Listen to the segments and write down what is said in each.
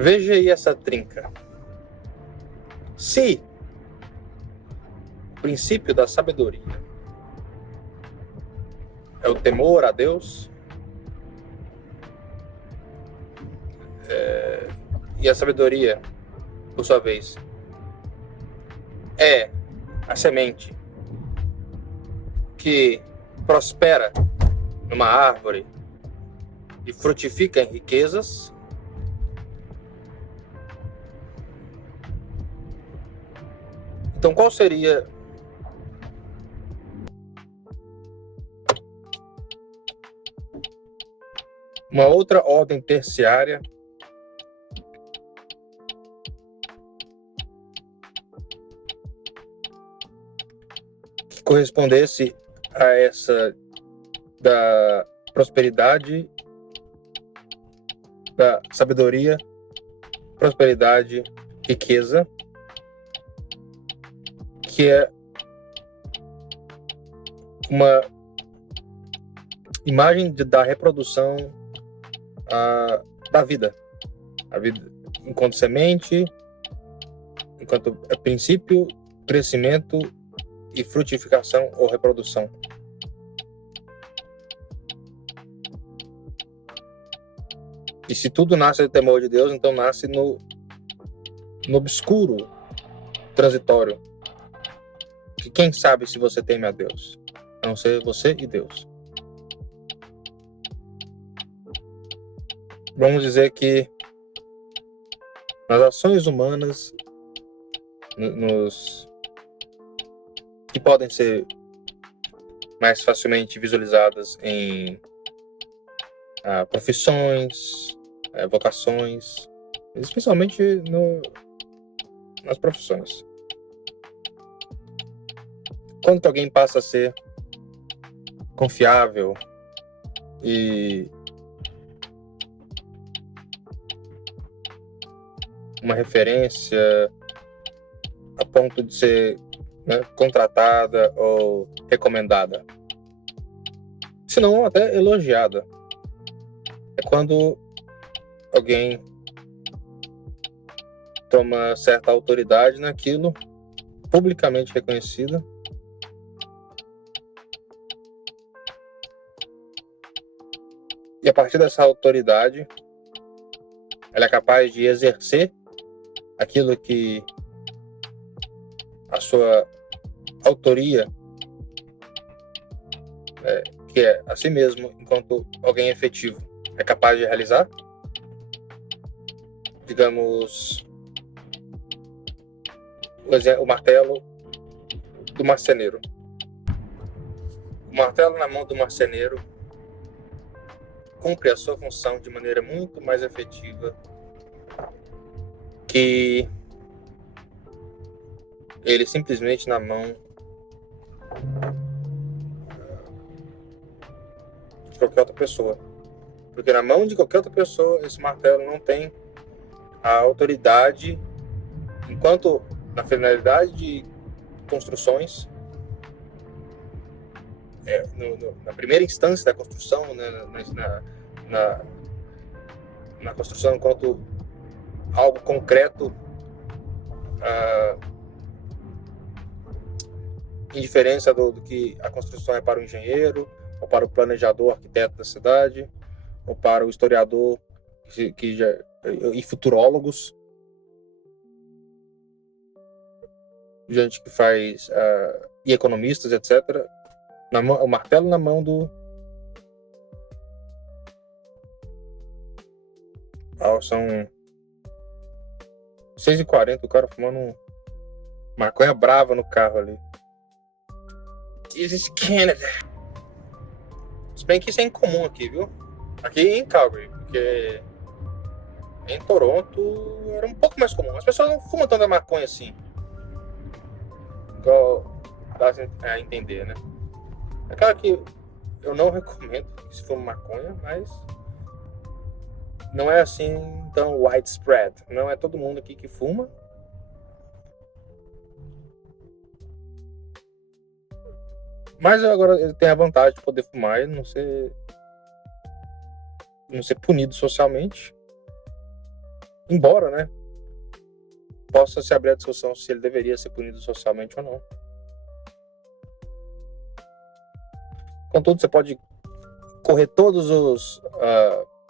Veja aí essa trinca. Se o princípio da sabedoria é o temor a Deus, e a sabedoria, por sua vez, é a semente que prospera numa árvore e frutifica em riquezas, então qual seria uma outra ordem terciária que correspondesse a essa da prosperidade, da sabedoria, prosperidade, riqueza, que é uma imagem da reprodução da vida. A vida enquanto semente, enquanto princípio, crescimento e frutificação ou reprodução. E se tudo nasce do temor de Deus, então nasce no obscuro transitório. Que quem sabe se você teme a Deus? A não ser você e Deus. Vamos dizer que nas ações humanas, que podem ser mais facilmente visualizadas em profissões, vocações, especialmente nas profissões. Quando alguém passa a ser confiável e uma referência a ponto de ser contratada ou recomendada, se não até elogiada, é quando alguém toma certa autoridade naquilo, publicamente reconhecida, e a partir dessa autoridade ela é capaz de exercer aquilo que a sua autoria, que é a si mesmo, enquanto alguém efetivo, é capaz de realizar. Digamos, o martelo do marceneiro. O martelo na mão do marceneiro cumpre a sua função de maneira muito mais efetiva que ele simplesmente na mão de qualquer outra pessoa. Porque na mão de qualquer outra pessoa, esse martelo não tem a autoridade, enquanto na finalidade de construções, na primeira instância da construção, na construção enquanto algo concreto, em diferença do que a construção é para o engenheiro, ou para o planejador, arquiteto da cidade, ou para o historiador e futurólogos, gente que faz e economistas, etc. O martelo na mão do são 6h40, o cara fumando maconha brava no carro ali. This is Canada. Se bem que isso é incomum aqui, viu? Aqui em Calgary, porque em Toronto era um pouco mais comum. As pessoas não fumam tanta maconha assim, igual dá a entender, né? É claro que eu não recomendo que se fume maconha, mas não é assim tão widespread. Não é todo mundo aqui que fuma. Mas agora ele tem a vantagem de poder fumar e não ser punido socialmente. Embora, né, possa se abrir a discussão se ele deveria ser punido socialmente ou não. Contudo, você pode correr todos os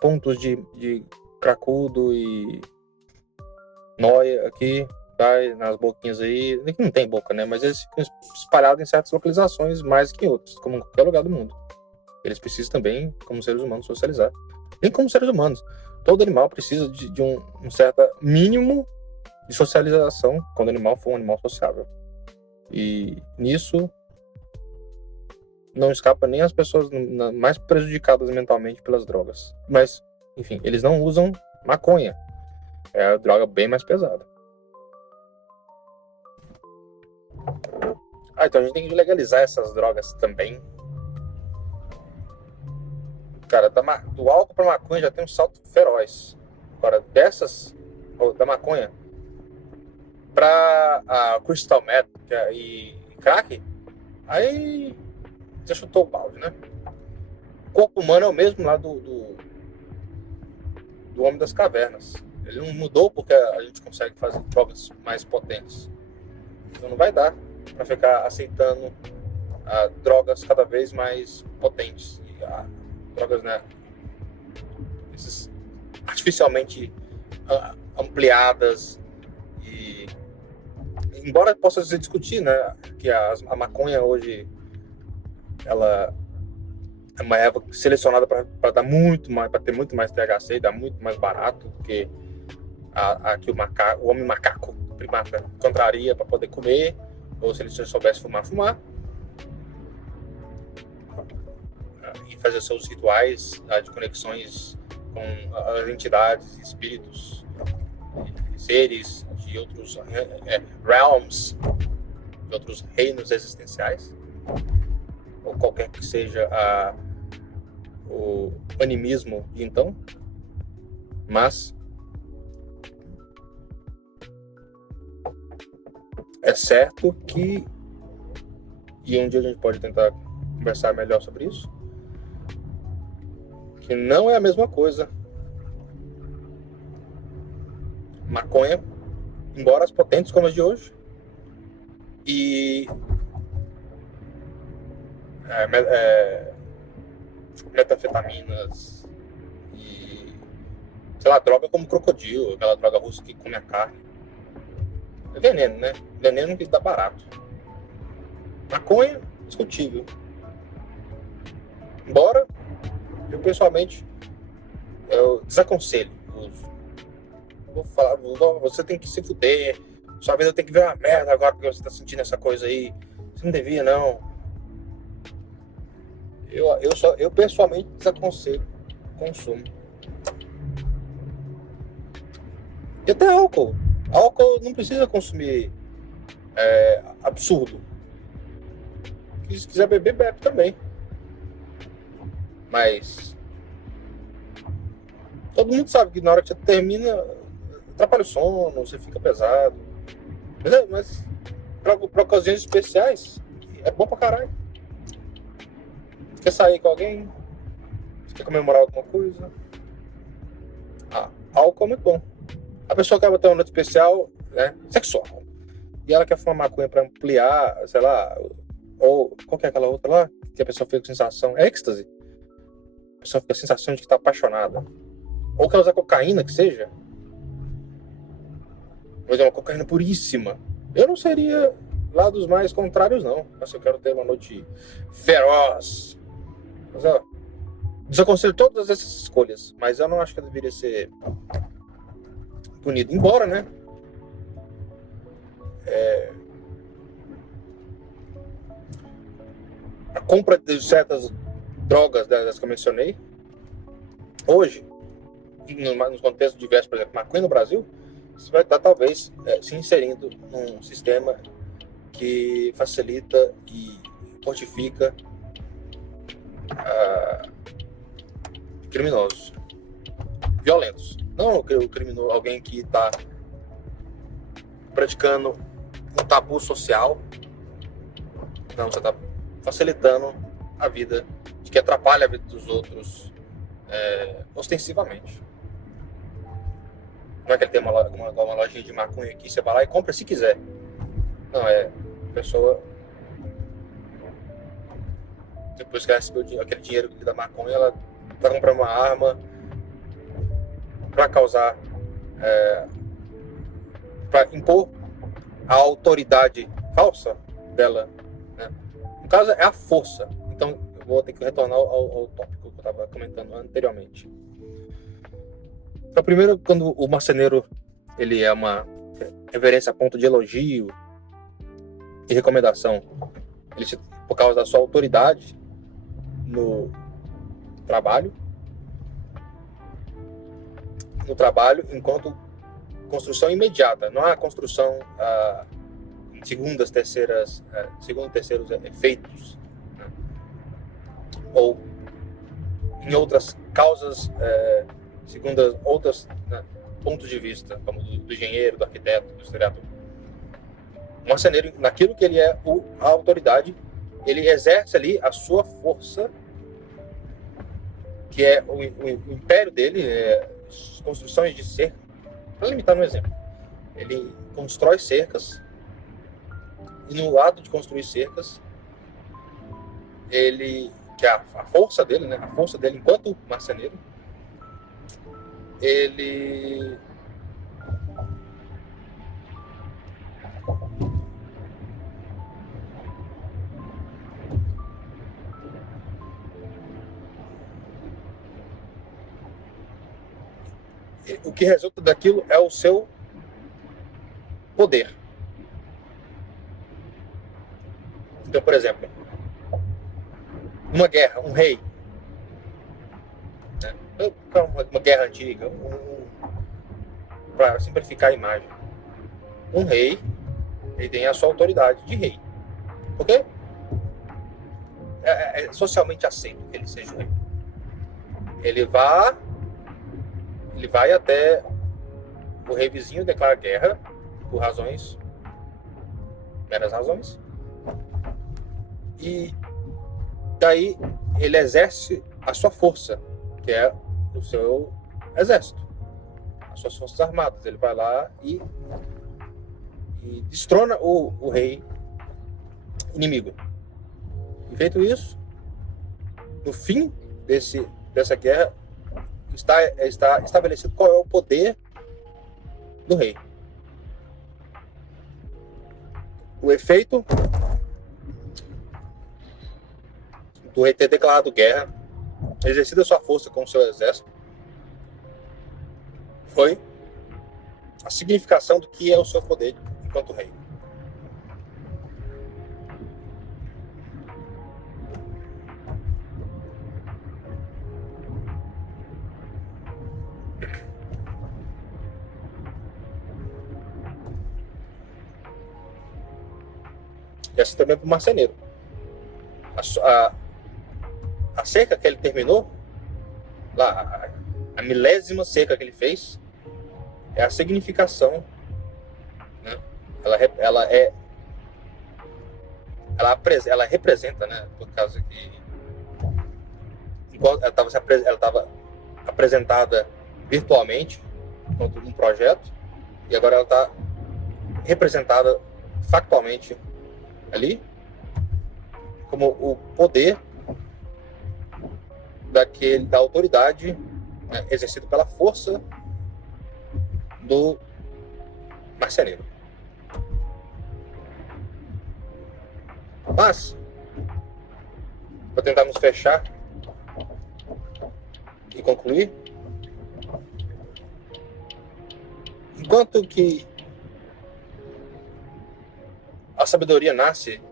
pontos de cracudo e nóia aqui, tá? Nas boquinhas aí. Aqui não tem boca, né? Mas eles ficam espalhados em certas localizações mais que em outras, como em qualquer lugar do mundo. Eles precisam também, como seres humanos, socializar. Nem como seres humanos. Todo animal precisa de um certo mínimo de socialização quando o animal for um animal sociável. E nisso não escapa nem as pessoas mais prejudicadas mentalmente pelas drogas. Mas, enfim, eles não usam maconha. É a droga bem mais pesada. Então a gente tem que legalizar essas drogas também. Cara, do álcool pra maconha já tem um salto feroz. Agora, da maconha pra crystal meth e crack, aí você chutou o balde, né? O corpo humano é o mesmo lá do Homem das Cavernas. Ele não mudou porque a gente consegue fazer drogas mais potentes. Então não vai dar para ficar aceitando drogas cada vez mais potentes. Drogas, né, esses artificialmente ampliadas. E embora possa se discutir, né, que a maconha hoje ela é uma erva selecionada para dar muito mais, para ter muito mais THC e dar muito mais barato do que que o homem macaco primata encontraria para poder comer, ou se ele soubesse fumar e fazer seus rituais de conexões com as entidades, espíritos, seres de outros realms, de outros reinos existenciais, ou qualquer que seja o animismo de então. Mas é certo que, e um dia a gente pode tentar conversar melhor sobre isso, que não é a mesma coisa maconha, embora as potentes como as de hoje, e metanfetaminas e, sei lá, droga como crocodilo, aquela droga russa que come a carne. É veneno, né? Veneno que dá barato. Maconha, discutível. Embora, eu pessoalmente, eu desaconselho o uso. Vou falar, você tem que se fuder, sua vida tem que ver uma merda agora porque você tá sentindo essa coisa aí. Você não devia, não. Eu pessoalmente desaconselho o consumo. E até álcool. Álcool não precisa consumir absurdo. Se quiser beber, bebe também. Mas todo mundo sabe que na hora que você termina, atrapalha o sono, você fica pesado. Mas para ocasiões especiais, é bom pra caralho. Quer sair com alguém? Quer comemorar alguma coisa? Álcool é muito bom. A pessoa quer ter uma noite especial, né, sexual, e ela quer fumar maconha para ampliar, sei lá, ou qual que é aquela outra lá, que a pessoa fica com sensação, é êxtase. A pessoa fica com a sensação de que tá apaixonada. Ou quer usar cocaína, que seja. Mas é uma cocaína puríssima. Eu não seria lá dos mais contrários, não. Mas eu quero ter uma noite feroz. Mas, desaconselho todas essas escolhas, mas eu não acho que deveria ser punido. Embora, né? A compra de certas drogas das que eu mencionei, hoje, nos contextos diversos, por exemplo, maconha no Brasil, você vai estar talvez se inserindo num sistema que facilita e fortifica criminosos violentos. Não o criminoso, alguém que está praticando um tabu social. Não, você está facilitando a vida de que atrapalha a vida dos outros ostensivamente. Não é que ele tem uma lojinha de maconha aqui, você vai lá e compra se quiser. Não, a pessoa, depois que ela recebeu aquele dinheiro da maconha, ela tá comprando uma arma para causar, para impor a autoridade falsa dela, né? No caso, é a força. Então, eu vou ter que retornar ao tópico que eu estava comentando anteriormente. Então, primeiro, quando o marceneiro ele é uma reverência a ponto de elogio e recomendação, por causa da sua autoridade no trabalho enquanto construção imediata, não há construção em segundo, terceiros efeitos, né? Ou em outras causas, segundo outros, né, pontos de vista, como do engenheiro, do arquiteto, do historiador. O marceneiro, naquilo que ele é a autoridade, ele exerce ali a sua força, que é o império dele, as construções de cerca. Para limitar no exemplo, ele constrói cercas, e no ato de construir cercas, que é a força dele, né? A força dele enquanto marceneiro, o que resulta daquilo é o seu poder. Então, por exemplo, uma guerra, um rei, né? Uma guerra antiga, para simplificar a imagem, um rei, ele tem a sua autoridade de rei, porque é socialmente aceito que ele seja rei. Ele vai até o rei vizinho, declara guerra por meras razões, e daí ele exerce a sua força, que é o seu exército, as suas forças armadas. Ele vai lá e destrona o rei inimigo. E feito isso, no fim dessa guerra, está estabelecido qual é o poder do rei. O efeito do rei ter declarado guerra, exercido a sua força com o seu exército, foi a significação do que é o seu poder enquanto rei. E assim também para o marceneiro. A cerca que ele terminou, lá, a milésima cerca que ele fez, é a significação, né? Ela representa, né? Por causa que enquanto ela estava apresentada virtualmente enquanto um projeto, e agora ela está representada factualmente ali como o poder da autoridade, né, exercido pela força do marceneiro. Mas, para tentarmos fechar e concluir, enquanto que a sabedoria nasce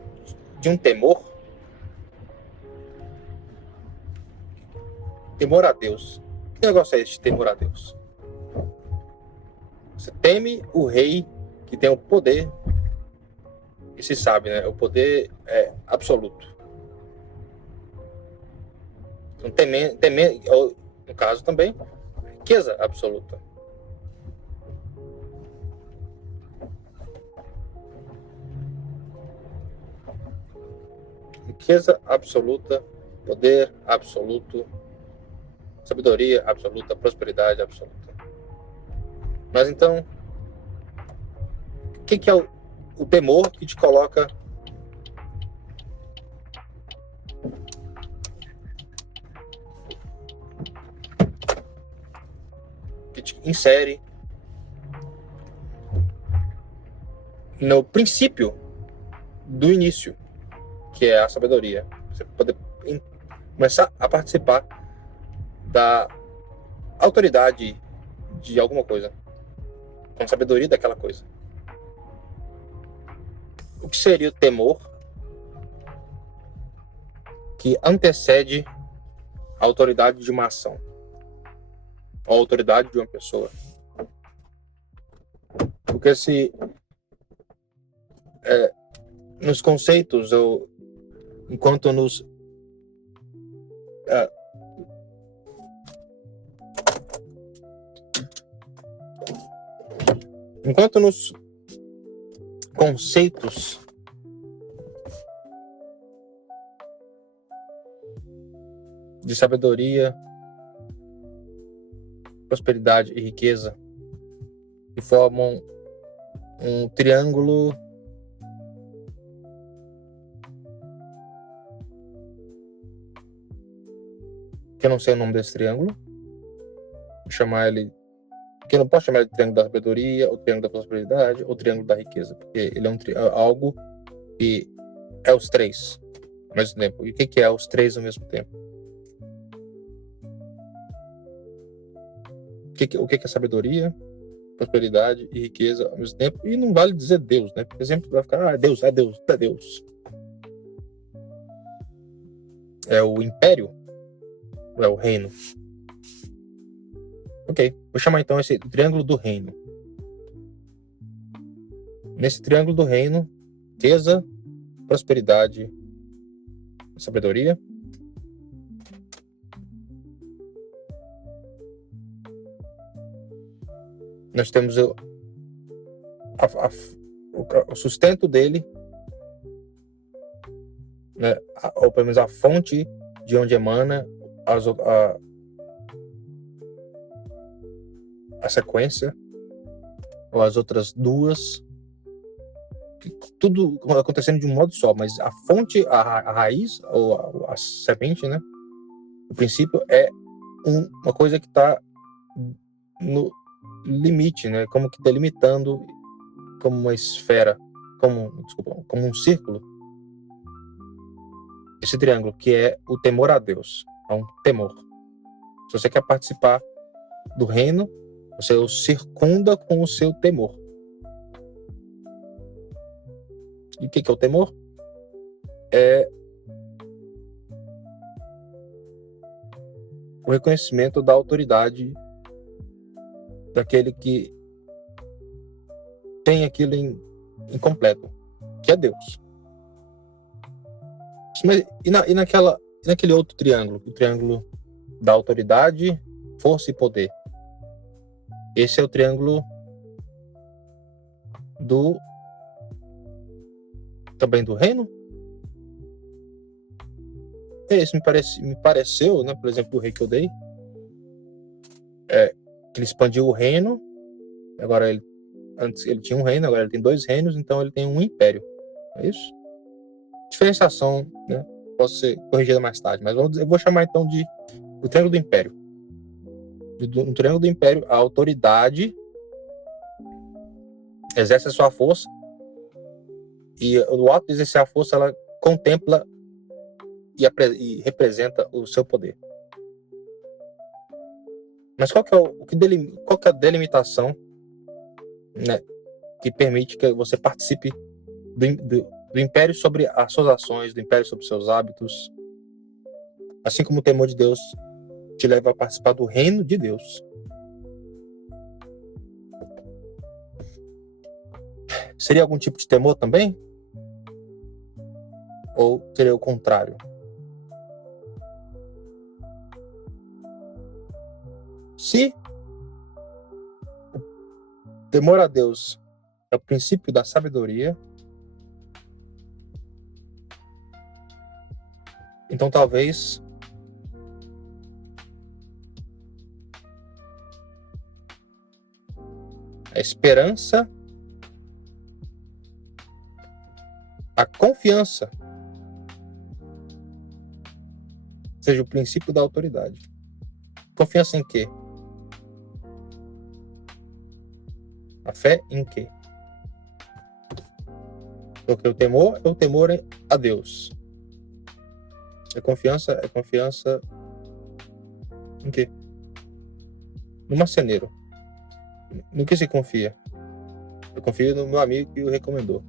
de um temor a Deus. Que negócio é esse de temor a Deus? Você teme o rei que tem o poder, e se sabe, né? O poder é absoluto. Então, no caso também, riqueza absoluta. Riqueza absoluta, poder absoluto, sabedoria absoluta, prosperidade absoluta. Mas então, o que é o temor que te coloca que te insere no princípio do início, que é a sabedoria. Você poder começar a participar da autoridade de alguma coisa, com a sabedoria daquela coisa. O que seria o temor que antecede a autoridade de uma ação, ou a autoridade de uma pessoa? Porque se nos conceitos, ou enquanto nos conceitos de sabedoria, prosperidade e riqueza, que formam um triângulo que eu não sei o nome desse triângulo, vou chamar ele, que eu não posso chamar ele de triângulo da sabedoria, ou triângulo da prosperidade, ou triângulo da riqueza, porque ele é algo que é os três ao mesmo tempo. E o que é os três ao mesmo tempo? O que é sabedoria, prosperidade e riqueza ao mesmo tempo? E não vale dizer Deus, né? Porque sempre vai ficar, Deus, é Deus, é Deus. É o império? Ou é o reino? Ok, vou chamar então esse triângulo do reino. Nesse triângulo do reino, riqueza, prosperidade, sabedoria. Nós temos o sustento dele, né? Ou pelo menos a fonte de onde emana a sequência, ou as outras duas, tudo acontecendo de um modo só, mas a fonte, a raiz, ou a semente, né? O princípio é uma coisa que está no limite, né? Como que delimitando, como uma esfera, como um círculo, esse triângulo, que é o temor a Deus. É um temor. Se você quer participar do reino, você o circunda com o seu temor. E o que é o temor? É o reconhecimento da autoridade daquele que tem aquilo em completo, que é Deus. Mas, naquele outro triângulo, o triângulo da autoridade, força e poder? Esse é o triângulo também do reino? Esse me pareceu, né, por exemplo, do rei que eu dei, que ele expandiu o reino. Agora antes ele tinha um reino, agora ele tem dois reinos, então ele tem um império. É isso? Diferenciação, né? Posso ser corrigida mais tarde, mas eu vou chamar então do triângulo do império. No triângulo do império, a autoridade exerce a sua força, e no ato de exercer a força, ela contempla e representa o seu poder. Mas qual que é a delimitação, né, que permite que você participe do império sobre as suas ações, do império sobre seus hábitos, assim como o temor de Deus te leva a participar do reino de Deus? Seria algum tipo de temor também? Ou seria o contrário? Se o temor a Deus é o princípio da sabedoria, então talvez a esperança, a confiança seja o princípio da autoridade. Confiança em quê? A fé em quê? Porque o temor é o temor a Deus. É confiança em quê? No marceneiro. No que se confia? Eu confio no meu amigo que o recomendou.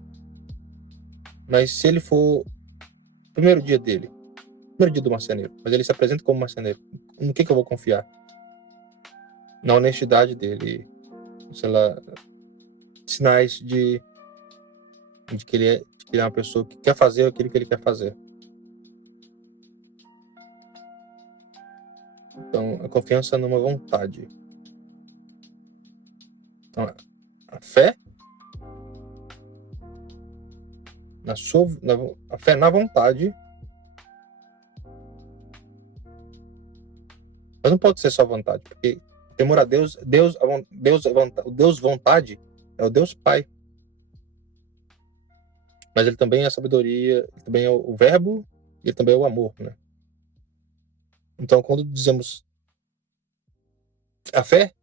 Mas se ele for o primeiro dia dele, primeiro dia do marceneiro, mas ele se apresenta como marceneiro, no que eu vou confiar? Na honestidade dele, sei lá, sinais de que ele é uma pessoa que quer fazer aquilo que ele quer fazer. Então, a confiança numa vontade. Então, a fé a fé na vontade, mas não pode ser só vontade, porque temor a Deus, o Deus vontade é o Deus Pai. Mas ele também é a sabedoria, ele também é o verbo, e ele também é o amor, né? Então, quando dizemos a fé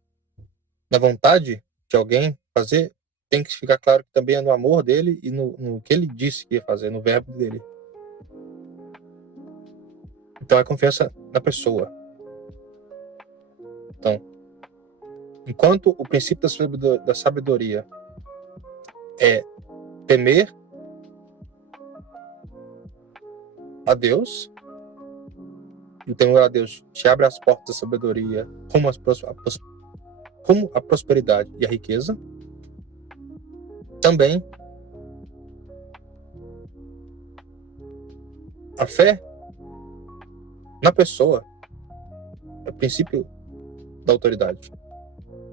na vontade de alguém fazer, tem que ficar claro que também é no amor dele e no que ele disse que ia fazer, no verbo dele. Então, é confiança na pessoa. Então, enquanto o princípio da sabedoria é temer a Deus, e o temor a Deus te abre as portas da sabedoria como a prosperidade e a riqueza, também a fé na pessoa é o princípio da autoridade.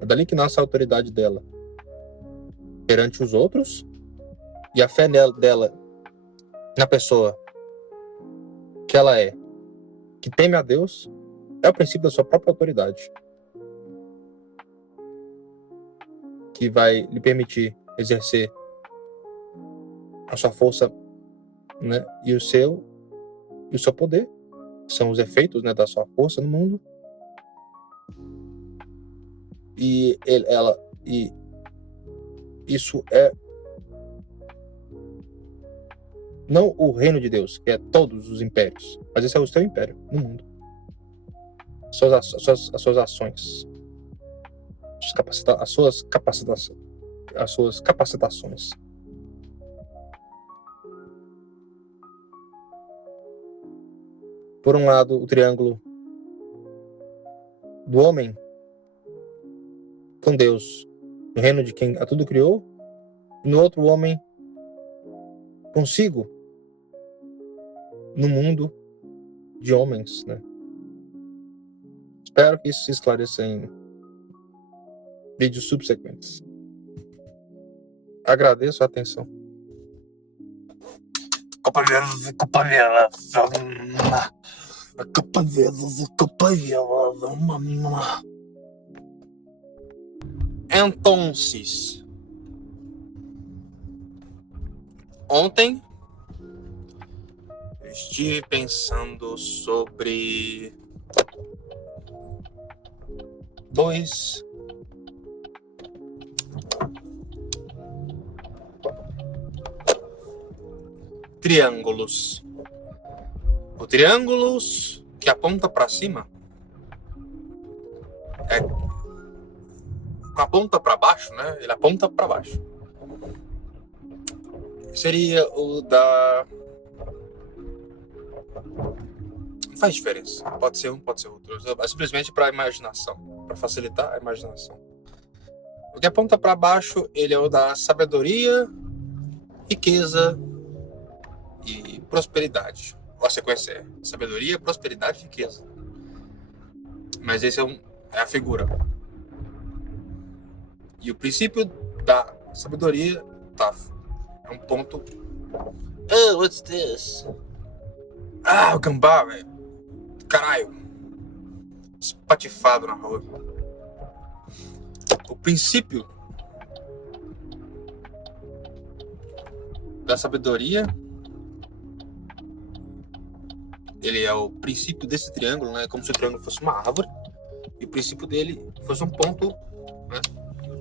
É dali que nasce a autoridade dela perante os outros, e a fé dela na pessoa que ela é, que teme a Deus, é o princípio da sua própria autoridade, que vai lhe permitir exercer a sua força, né, e o seu poder, são os efeitos, né, da sua força no mundo. E isso é não o reino de Deus, que é todos os impérios, mas esse é o seu império no mundo. As suas ações, as suas capacitações. Por um lado, o triângulo do homem com Deus, no reino de quem a tudo criou, e no outro, o homem consigo, no mundo de homens, né? Espero que isso se esclareça em vídeos subsequentes. Agradeço a atenção. Então, ontem estive pensando sobre dois triângulos. O triângulo que aponta para cima aponta para baixo, né? Ele aponta para baixo. Seria o da... Não faz diferença. Pode ser um, pode ser outro. É simplesmente para a imaginação, para facilitar a imaginação. O que aponta para baixo, ele é o da sabedoria, riqueza e prosperidade. A sequência é sabedoria, prosperidade e riqueza. Mas esse é a figura. E o princípio da sabedoria é um ponto. Oh, what's this? Ah, o gambá, velho. Caralho. Espatifado na rua. O princípio da sabedoria, ele é o princípio desse triângulo, né? Como se o triângulo fosse uma árvore e o princípio dele fosse um ponto, né,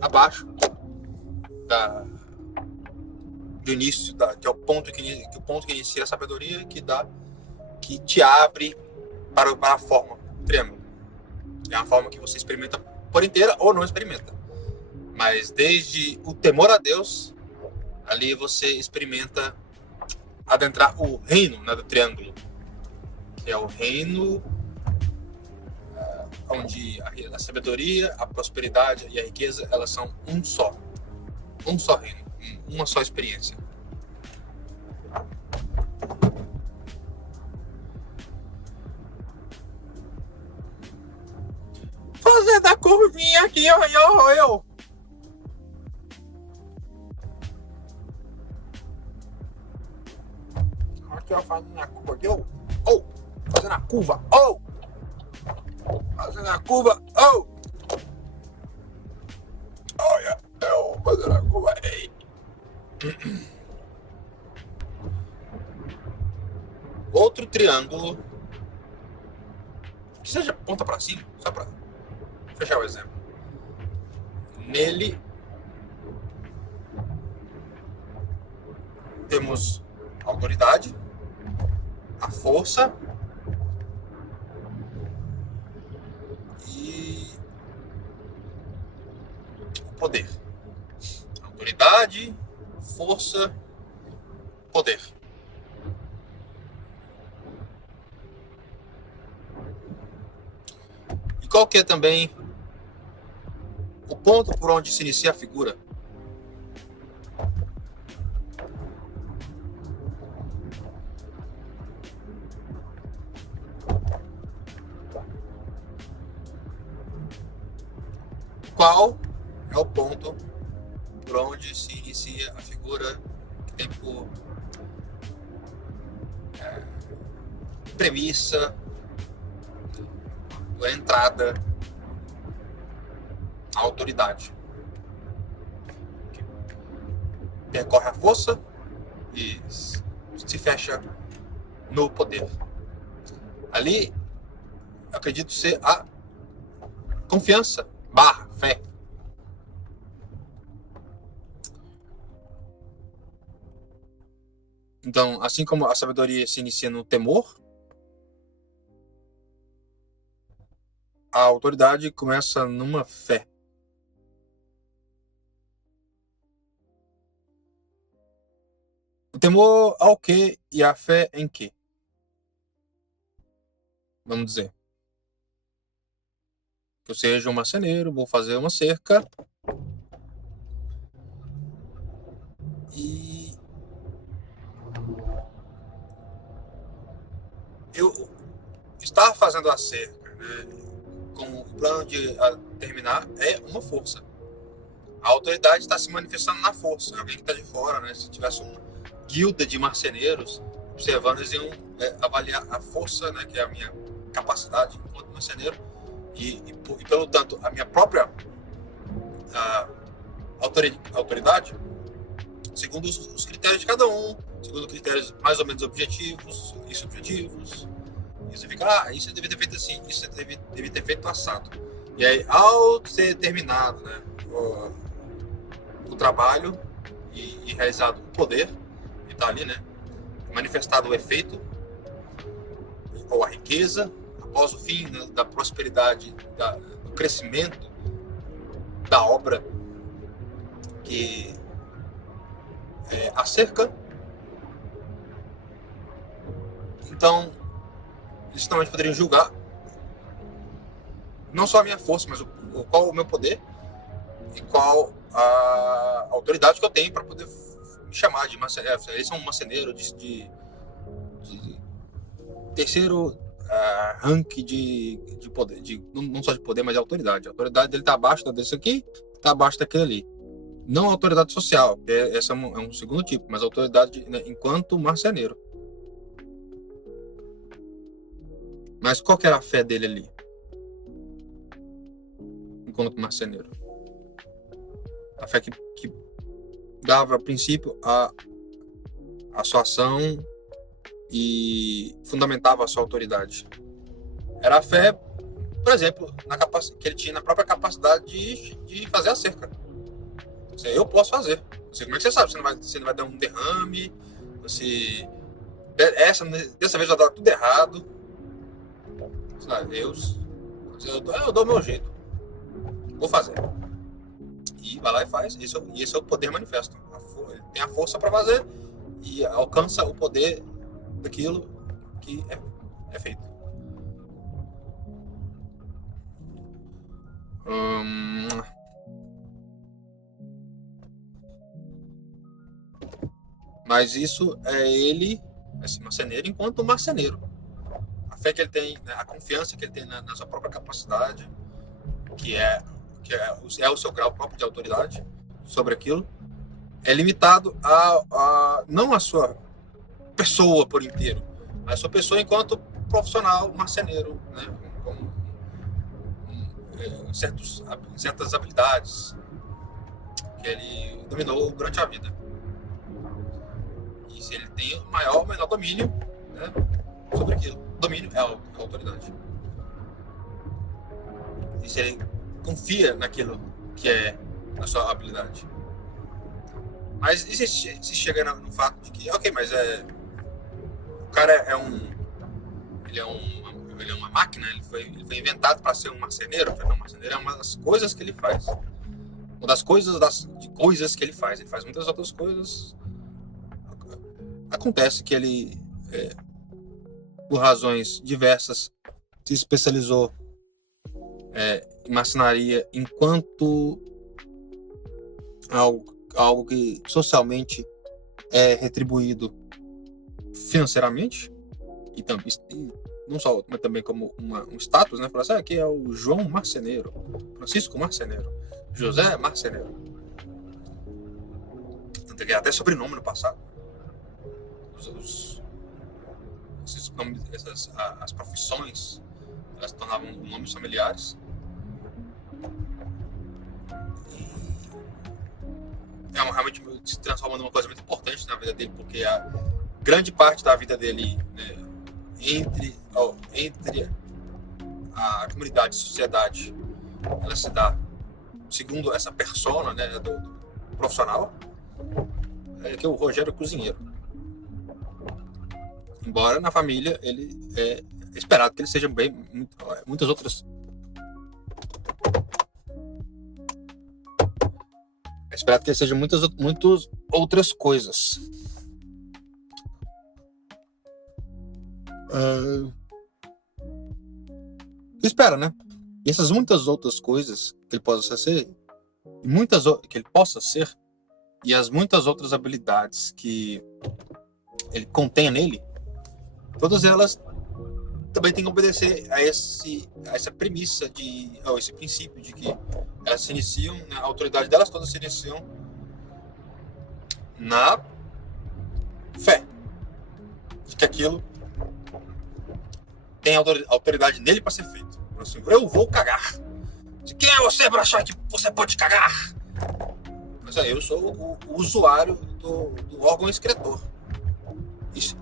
abaixo do início, que é o ponto que inicia a sabedoria, que te abre para a forma triângulo. É uma forma que você experimenta por inteira ou não experimenta. Mas desde o temor a Deus, ali você experimenta adentrar o reino, né, do triângulo, que é o reino onde a sabedoria, a prosperidade e a riqueza, elas são um só reino, uma só experiência. Fazendo a curvinha aqui, eu. Aqui, ó, fazendo a curva aqui, fazendo a curva, fazendo a curva, olha, eu fazendo a curva, ei. Outro triângulo que seja ponta para cima, só para fechar o exemplo. Nele temos a autoridade, a força e o poder. Autoridade, força, poder. E qual que é também o ponto por onde se inicia a figura? Qual é o ponto por onde se inicia a figura que tem por premissa, a entrada, a autoridade? Percorre a força e se fecha no poder. Ali, acredito ser a confiança / fé. Então, assim como a sabedoria se inicia no temor, a autoridade começa numa fé. O temor ao quê e a fé em quê? Vamos dizer que eu seja um marceneiro, vou fazer uma cerca e eu estar fazendo a cerca, né, com o plano de terminar, é uma força. A autoridade está se manifestando na força. Alguém que está de fora, né? Se tivesse uma guilda de marceneiros observando, eles iam avaliar a força, né, que é a minha capacidade enquanto marceneiro, e pelo tanto, a minha própria autoridade, segundo os critérios de cada um, segundo critérios mais ou menos objetivos e subjetivos. E você fica, isso eu devia ter feito assim, isso eu devia ter feito assado. E aí, ao ser terminado, né, o trabalho e realizado o poder, que está ali, né, manifestado o efeito, ou a riqueza, após o fim, né, da prosperidade, do crescimento da obra, que é a cerca. Então, eles também poderiam julgar não só a minha força, mas qual o meu poder e qual a autoridade que eu tenho para poder me chamar de marceneiro. Eles são um marceneiro de terceiro rank de poder, não só de poder, mas de autoridade. A autoridade dele está abaixo desse aqui, está abaixo daquele ali. Não a autoridade social, essa é um segundo tipo, mas a autoridade, né, enquanto marceneiro. Mas qual que era a fé dele ali? Enquanto marceneiro. A fé que dava princípio a sua ação e fundamentava a sua autoridade. Era a fé, por exemplo, que ele tinha na própria capacidade de fazer a cerca. Eu posso fazer. Como é que você sabe? Você não vai dar um derrame, dessa vez vai dar tudo errado. Eu dou o meu jeito. Vou fazer. E vai lá e faz. Esse é o poder manifesto. Ele tem a força para fazer e alcança o poder daquilo que é feito. Mas isso é ele, esse marceneiro, enquanto marceneiro. A fé que ele tem, né, a confiança que ele tem na sua própria capacidade, que é o seu grau próprio de autoridade sobre aquilo, é limitado não a sua pessoa por inteiro, mas a sua pessoa enquanto profissional marceneiro, né, com certas habilidades que ele dominou durante a vida. E se ele tem o maior ou menor domínio, né, sobre aquilo. Domínio é a autoridade. E se ele confia naquilo que é a sua habilidade. Mas e se chega no fato de que, ok, mas o cara ele é uma máquina, ele foi inventado para ser um marceneiro. Não, marceneiro é uma das coisas que ele faz. Uma das coisas que ele faz. Ele faz muitas outras coisas. Acontece que ele, por razões diversas, se especializou em marcenaria enquanto algo que socialmente é retribuído financeiramente e não só, mas também como um status, né? Falar assim, aqui é o João Marceneiro, Francisco Marceneiro, José Marceneiro. Tanto que até sobrenome no passado. As profissões, elas se tornavam nomes familiares. Realmente se transforma numa coisa muito importante na vida dele, porque a grande parte da vida dele, né, entre a comunidade e a sociedade, ela se dá segundo essa persona, né, do profissional, que é o Rogério Cozinheiro. Embora na família ele é esperado que ele seja muitas outras. É esperado que ele seja muitas outras coisas. Espera, né? E essas muitas outras coisas que ele possa ser, e as muitas outras habilidades que ele contém nele, todas elas também têm que obedecer a essa premissa esse princípio de que elas se iniciam, né, a autoridade delas todas se iniciam na fé de que aquilo tem autoridade nele para ser feito. Assim, eu vou cagar. Quem é você para achar que você pode cagar? Mas eu sou o usuário do órgão excretor. Isso.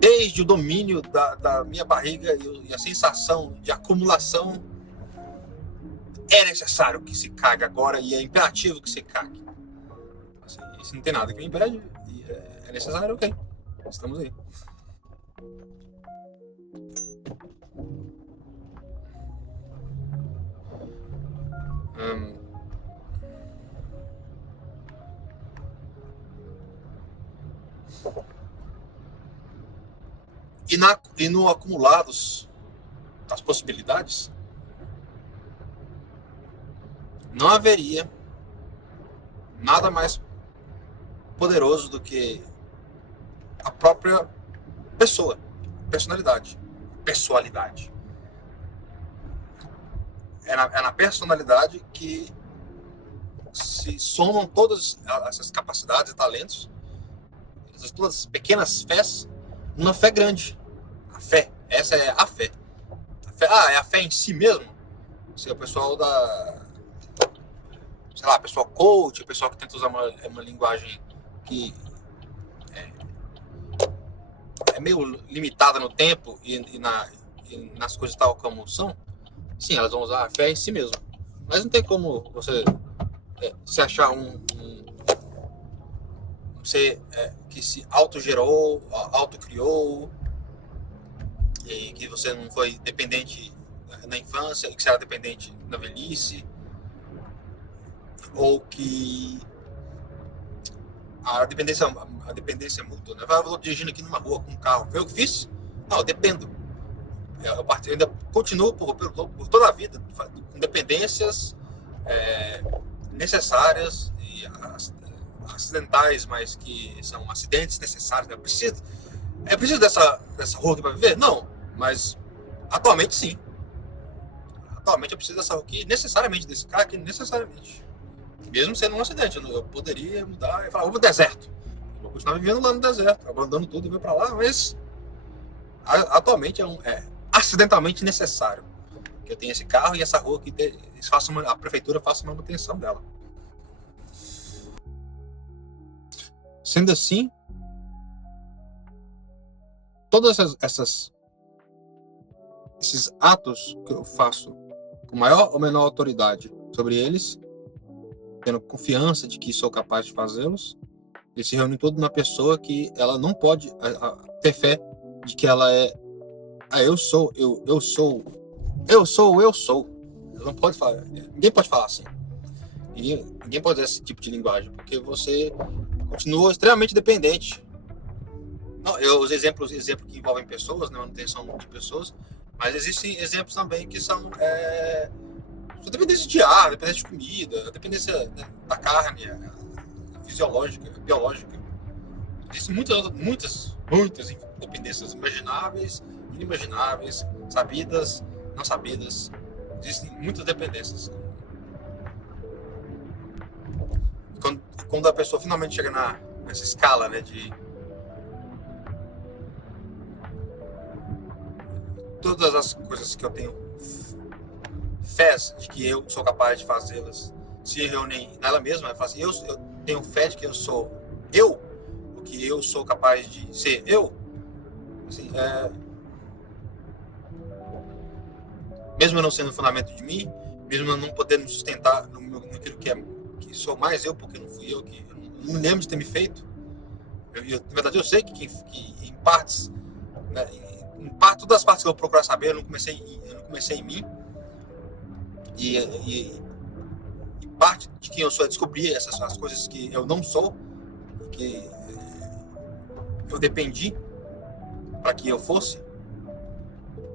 Desde o domínio da minha barriga e a sensação de acumulação, é necessário que se cague agora e é imperativo que se cague. Assim, se não tem nada que me impede, é necessário, ok. Estamos aí. E no acumulados das possibilidades, não haveria nada mais poderoso do que a própria personalidade. É na personalidade que se somam todas essas capacidades e talentos, todas as pequenas fés, numa fé grande. A fé, essa é a fé. É a fé em si mesmo. Se é o pessoal pessoal coach, o pessoal que tenta usar uma linguagem que é meio limitada no tempo e nas coisas tal como são, sim, elas vão usar a fé em si mesmo. Mas não tem como você se achar você que se autogerou, autocriou, e que você não foi dependente na infância, que você era dependente na velhice, ou que a dependência é mútua, né? Eu vou dirigindo aqui numa rua com um carro, foi eu que fiz? Não, eu dependo. Eu ainda continuo por toda a vida com dependências necessárias e acidentais, mas que são acidentes necessários. Né? É preciso dessa rua aqui para viver? Não, mas atualmente sim. Atualmente eu preciso dessa rua aqui, necessariamente, desse carro aqui, necessariamente. Mesmo sendo um acidente, eu poderia mudar e falar, vou pro deserto. Eu vou continuar vivendo lá no deserto, abandonando tudo e vou para lá, mas atualmente é acidentalmente necessário que eu tenha esse carro e essa rua que a prefeitura faça uma manutenção dela. Sendo assim, todos esses atos que eu faço com maior ou menor autoridade sobre eles, tendo confiança de que sou capaz de fazê-los, eles se reúnem todos na pessoa que ela não pode ter fé de que ela é eu sou. Não pode falar, ninguém pode falar assim. Ninguém pode usar esse tipo de linguagem, porque você continua extremamente dependente. Não, os exemplos que envolvem pessoas, né, manutenção de pessoas, mas existem exemplos também que são dependência de ar, dependência de comida, dependência, né, da carne, fisiológica, biológica. Existem muitas dependências imagináveis, inimagináveis, sabidas, não sabidas. Existem muitas dependências. Quando a pessoa finalmente chega nessa escala, né, de todas as coisas que eu tenho fé de que eu sou capaz de fazê-las, se reúnem nela mesma, eu tenho fé de que eu sou eu, o que eu sou capaz de ser eu, assim, mesmo eu não sendo o fundamento de mim, mesmo eu não podendo me sustentar naquilo que sou mais eu, porque não fui eu que eu não me lembro de ter me feito. Na verdade, eu sei que em partes, né, todas as partes que eu procurar saber, eu não comecei em mim. E parte de quem eu sou é descobrir essas coisas que eu não sou, que eu dependi para que eu fosse.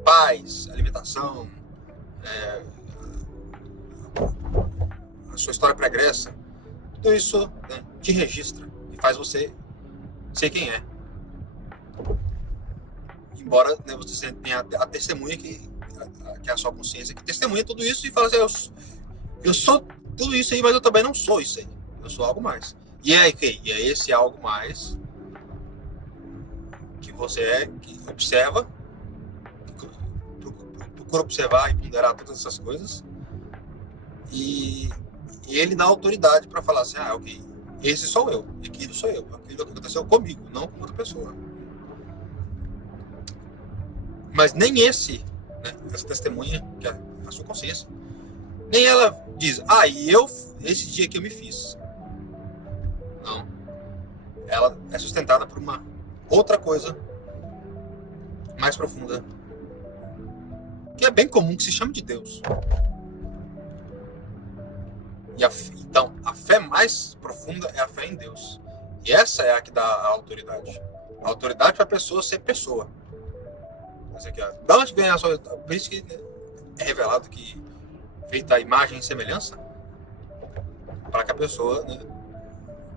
Paz, alimentação, a sua história pregressa, tudo isso, né, te registra e faz você ser quem é. Embora, né, você tenha a testemunha que é a sua consciência, que testemunha tudo isso e fala assim, eu sou tudo isso aí, mas eu também não sou isso aí. Eu sou algo mais. E é esse algo mais que você que observa, procura observar e ponderar todas essas coisas, e ele dá autoridade para falar assim, ok, esse sou eu, aquilo sou eu, aquilo que aconteceu comigo, não com outra pessoa. Mas nem essa testemunha, que é a sua consciência, nem ela diz, esse dia que eu me fiz. Não. Ela é sustentada por uma outra coisa mais profunda, que é bem comum, que se chama de Deus. Então, a fé mais profunda é a fé em Deus. E essa é a que dá a autoridade. A autoridade para a pessoa ser pessoa. Da onde vem a sua... Por isso que é revelado que feita a imagem e semelhança, para que a pessoa, né,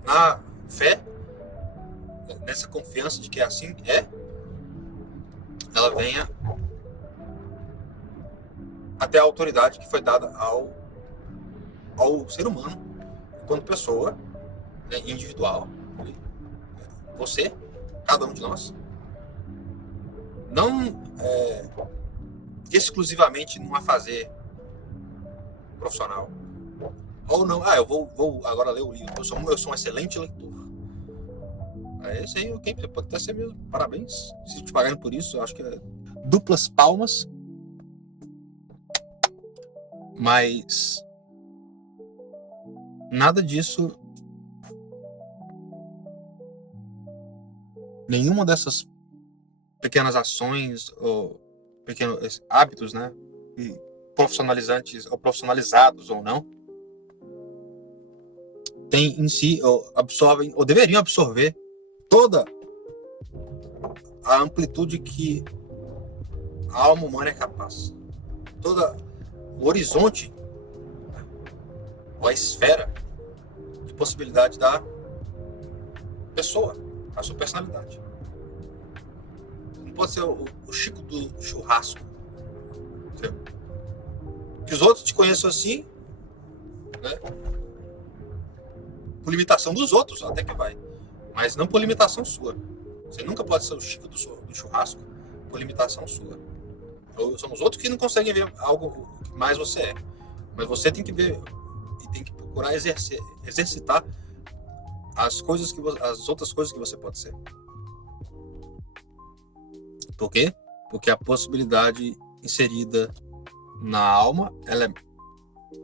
na fé, nessa confiança de que assim ela venha até a autoridade que foi dada ao ser humano, enquanto pessoa, né, individual, você, cada um de nós, não exclusivamente num afazer profissional. Ou não, eu vou agora ler o livro, eu sou um excelente leitor. É esse aí, ok, você pode até ser mesmo. Parabéns. Se te pagarem por isso, eu acho que é duplas palmas. Mas nada disso, nenhuma dessas pequenas ações ou pequenos hábitos, né, profissionalizantes ou profissionalizados ou não, tem em si, ou absorvem, ou deveriam absorver toda a amplitude que a alma humana é capaz. Todo o horizonte, ou a esfera de possibilidade da pessoa, a sua personalidade. Não pode ser o Chico do churrasco. Entendeu? Que os outros te conheçam assim, né? Por limitação dos outros, até que vai. Mas não por limitação sua. Você nunca pode ser o Chico do churrasco por limitação sua. Ou são os outros que não conseguem ver algo que mais você é. Mas você tem que ver e tem que procurar exercitar as outras coisas que você pode ser. Por quê? Porque a possibilidade inserida na alma, ela é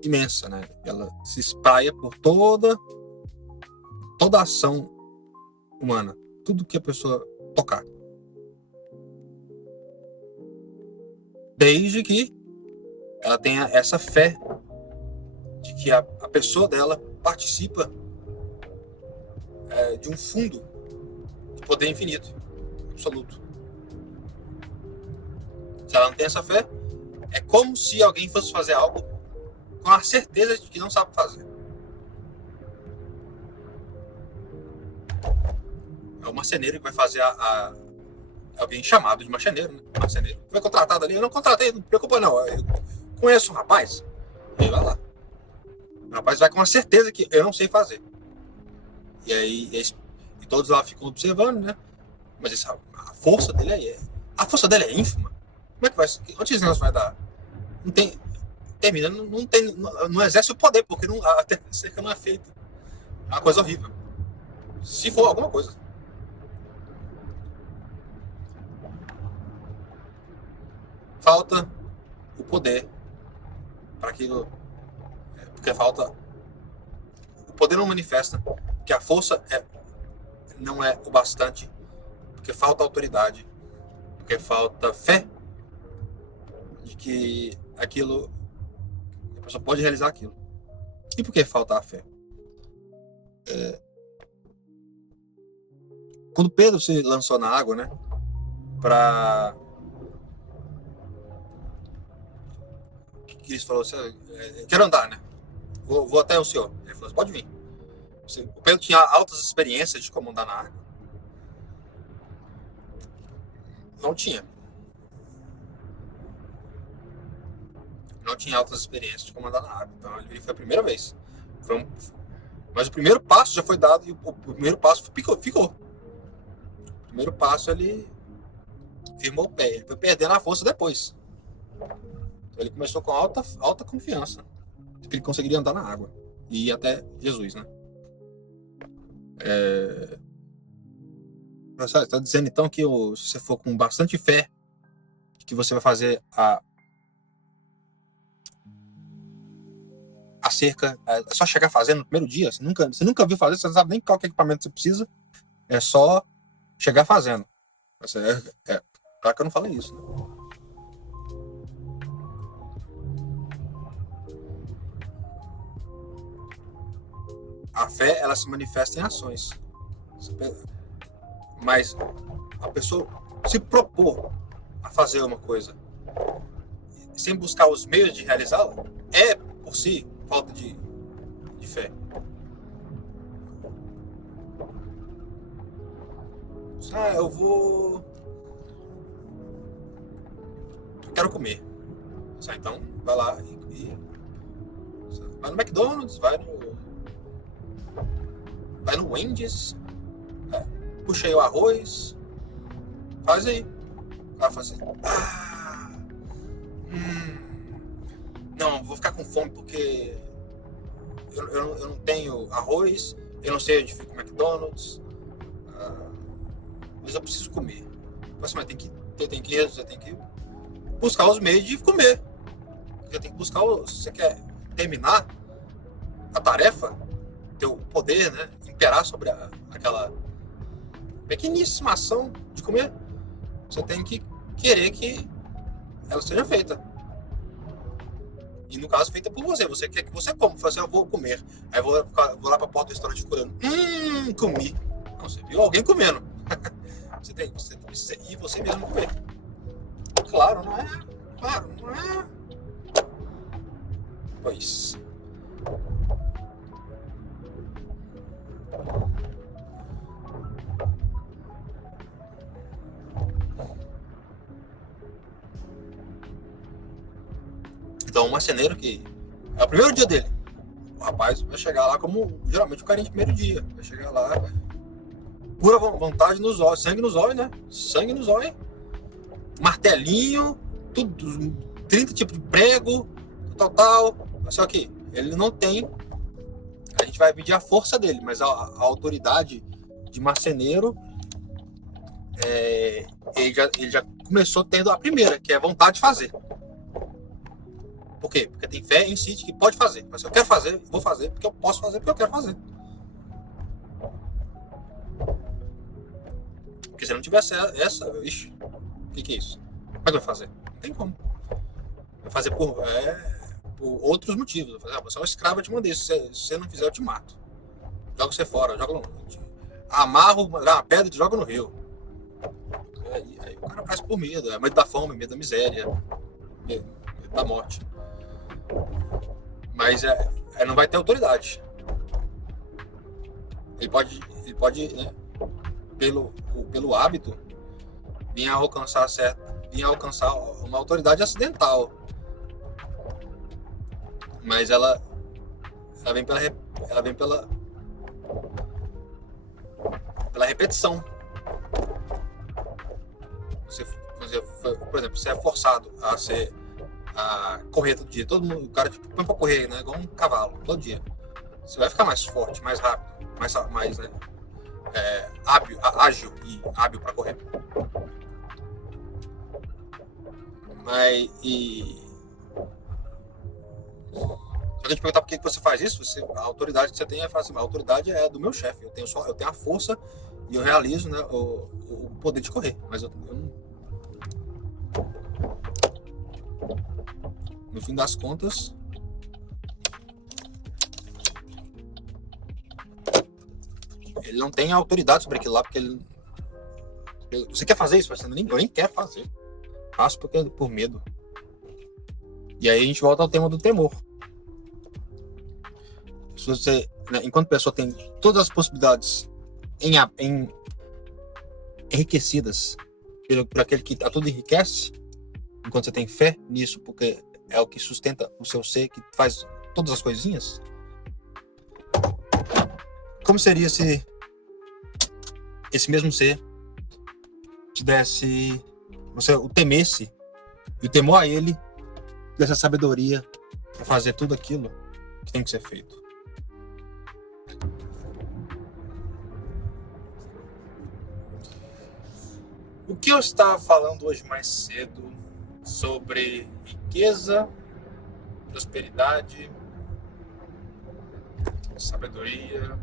imensa, né? Ela se espraia por toda a ação humana, tudo que a pessoa tocar. Desde que ela tenha essa fé de que a pessoa dela participa de um fundo de poder infinito, absoluto. Se ela não tem essa fé, é como se alguém fosse fazer algo com a certeza de que não sabe fazer. É o marceneiro que vai fazer alguém chamado de marceneiro, né? Marceneiro. Foi contratado ali, eu não contratei, não me preocupa não. Eu conheço um rapaz, ele vai lá. O rapaz vai com a certeza que eu não sei fazer. E aí, e todos lá ficam observando, né? Mas a força dele é ínfima. Como é que vai? Onde esse negócio vai dar? Não tem. Termina, não exerce o poder, porque a cerca não é feita. É uma coisa horrível. Se for alguma coisa. Falta o poder para aquilo. Porque falta. O poder não manifesta, porque a força não é o bastante, porque falta autoridade, porque falta fé de que aquilo. A pessoa pode realizar aquilo. E por que falta a fé? Quando Pedro se lançou na água, né? Para Cristo falou assim: quero andar, né? Vou até o senhor. Ele falou assim: pode vir. O Pedro tinha altas experiências de como andar na água. Não tinha. Não tinha altas experiências de como andar na água. Então ele foi a primeira vez. Mas o primeiro passo já foi dado e o primeiro passo ficou. O primeiro passo ele firmou o pé. Ele foi perdendo a força depois. Então, ele começou com alta confiança de que ele conseguiria andar na água e ir até Jesus, né? Está dizendo então que se você for com bastante fé que você vai fazer a cerca, é só chegar fazendo no primeiro dia. Você nunca viu fazer, você não sabe nem qual que equipamento você precisa, é só chegar fazendo. Claro que eu não falei isso, né? A fé, ela se manifesta em ações. Mas a pessoa se propor a fazer uma coisa sem buscar os meios de realizá-la, é, por si, falta de fé. Eu quero comer. Então, vai lá e vai no McDonald's, vai no Wendy's, puxa aí o arroz, faz aí. Vai fazer. Não, vou ficar com fome porque eu não tenho arroz, eu não sei onde fica o McDonald's, mas eu preciso comer. Você tem que buscar os meios de comer. Você tem que buscar, se você quer terminar a tarefa, ter o poder, né, imperar sobre aquela pequeníssima ação de comer, você tem que querer que ela seja feita. E no caso, feita por você. Você quer que você coma. Você fala assim, eu vou comer. Aí eu vou lá pra porta do restaurante curando. Comi. Não, você viu alguém comendo. Você precisa ir você mesmo comer. Claro, não é? Claro, não é? Pois. Então, um marceneiro que é o primeiro dia dele. O rapaz vai chegar lá como geralmente o carinha de primeiro dia. Vai chegar lá, pura vontade nos olhos, sangue nos olhos, né? Sangue nos olhos. Martelinho, tudo, 30 tipos de prego, tal. Só que ele não tem. A gente vai medir a força dele, mas a autoridade de marceneiro, ele já começou tendo a primeira, que é a vontade de fazer. Por quê? Porque tem fé em si de que pode fazer. Mas se eu quero fazer, vou fazer, porque eu posso fazer, porque eu quero fazer. Porque se não tivesse essa, ixi, o que é isso? Como é que vai fazer? Não tem como. Vai fazer por outros motivos. Você é um escravo, eu te mandei. Se você não fizer, eu te mato. Joga você fora, amarro uma pedra e te joga no rio. Aí o cara faz por medo. É medo da fome, medo da miséria, medo da morte. Mas não vai ter autoridade. Ele pode, né, pelo hábito, vir a alcançar uma autoridade acidental. Mas ela vem pela repetição. Por exemplo, você é forçado a correr todo dia. Todo mundo, o cara põe pra correr, né? Igual um cavalo, todo dia. Você vai ficar mais forte, mais rápido, mais né, ágil e hábil para correr. Se alguém te perguntar por que você faz isso, a autoridade que você tem é fácil. A autoridade é do meu chefe. Eu tenho a força e eu realizo, né, o poder de correr. Mas eu não. No fim das contas, ele não tem autoridade sobre aquilo lá, porque você quer fazer isso? Eu nem quero fazer. Faço por medo. E aí a gente volta ao tema do temor. Se você, né, enquanto a pessoa tem todas as possibilidades enriquecidas por aquele que a tudo enriquece, enquanto você tem fé nisso, porque é o que sustenta o seu ser, que faz todas as coisinhas. Como seria se esse mesmo ser te desse, você o temesse, e o temor a ele dessa sabedoria para fazer tudo aquilo que tem que ser feito? O que eu estava falando hoje mais cedo sobre riqueza, prosperidade, sabedoria,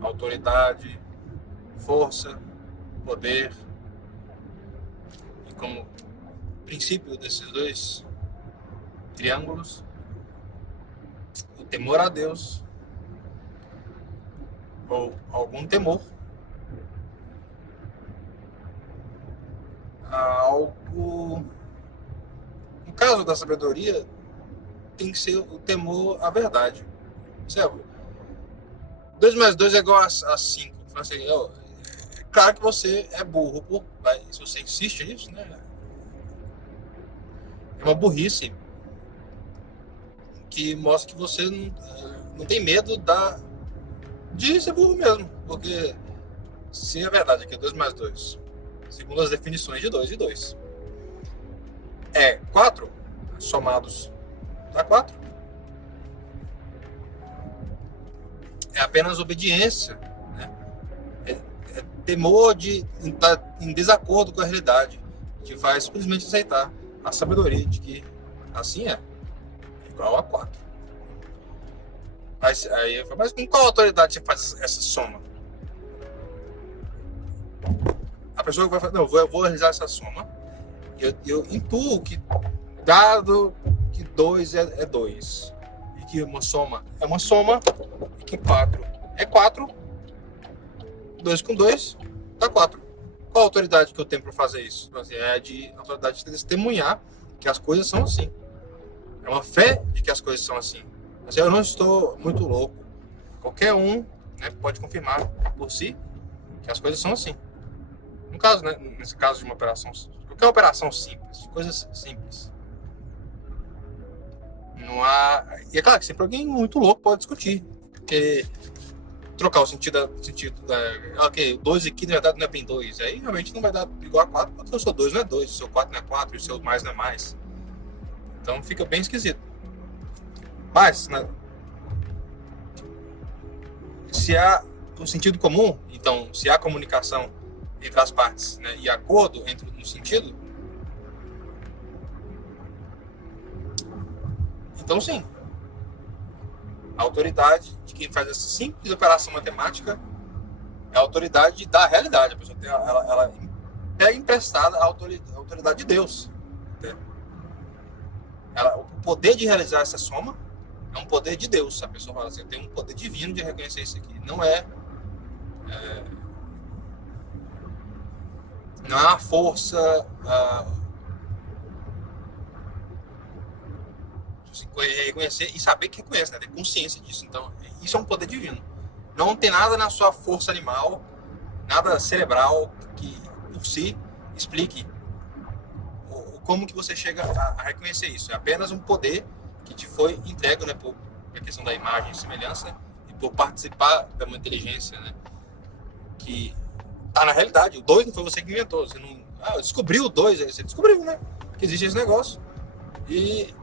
autoridade, força, poder, e como princípio desses dois triângulos, o temor a Deus, ou algum temor a algo. No caso da sabedoria, tem que ser o temor à verdade. Certo? 2 mais 2 é igual a 5. Assim, é claro que você é burro, se você insiste nisso, né? É uma burrice que mostra que você não tem medo de ser burro mesmo. Porque se é verdade que é 2 mais 2, segundo as definições de 2 e 2, é 4, somados dá 4. É apenas obediência, né? temor de estar em desacordo com a realidade te faz simplesmente aceitar a sabedoria de que assim é igual a 4. Aí eu falo, mas com qual autoridade você faz essa soma? A pessoa vai falar, não, eu vou realizar essa soma. Eu intuo que dado que 2 é 2 e que uma soma é uma soma e que 4 é 4, 2 com 2 dá 4. Qual a autoridade que eu tenho para fazer isso? É a autoridade de testemunhar que as coisas são assim. É uma fé de que as coisas são assim. Mas eu não estou muito louco. Qualquer um, né, pode confirmar por si que as coisas são assim. No caso, né, nesse caso de uma operação, qualquer operação simples, coisas simples. Não há. E é claro que sempre alguém muito louco pode discutir. Porque trocar o sentido da. Ok, 2 aqui na verdade não é bem 2. Aí realmente não vai dar igual a 4, porque o seu 2 não é 2, o seu 4 não é 4, e o seu mais não é mais. Então fica bem esquisito. Mas, né, se há o sentido comum, então, se há comunicação entre as partes, né, e acordo no sentido, então sim, a autoridade de quem faz essa simples operação matemática é a autoridade da realidade. A pessoa tem, ela é emprestada à autoridade de Deus. Né? O poder de realizar essa soma é um poder de Deus. A pessoa fala assim, tem um poder divino de reconhecer isso aqui. Não é uma força reconhecer e saber que reconhece, né? Ter consciência disso. Então, isso é um poder divino. Não tem nada na sua força animal, nada cerebral que, por si, explique como que você chega a reconhecer isso. É apenas um poder que te foi entregue, né, por a questão da imagem e semelhança e por participar de uma inteligência, né, que tá na realidade. O 2 não foi você que inventou. Você não descobriu o 2, você descobriu, né, que existe esse negócio. E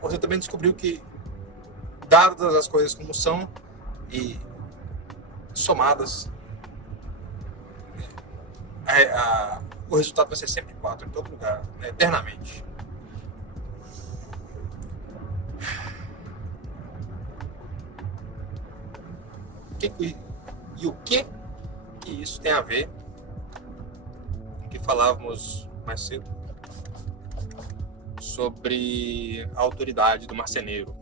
você também descobriu que, dadas as coisas como são e somadas, o resultado vai ser sempre 4 em todo lugar, né, eternamente. E o que isso tem a ver com o que falávamos mais cedo sobre a autoridade do marceneiro?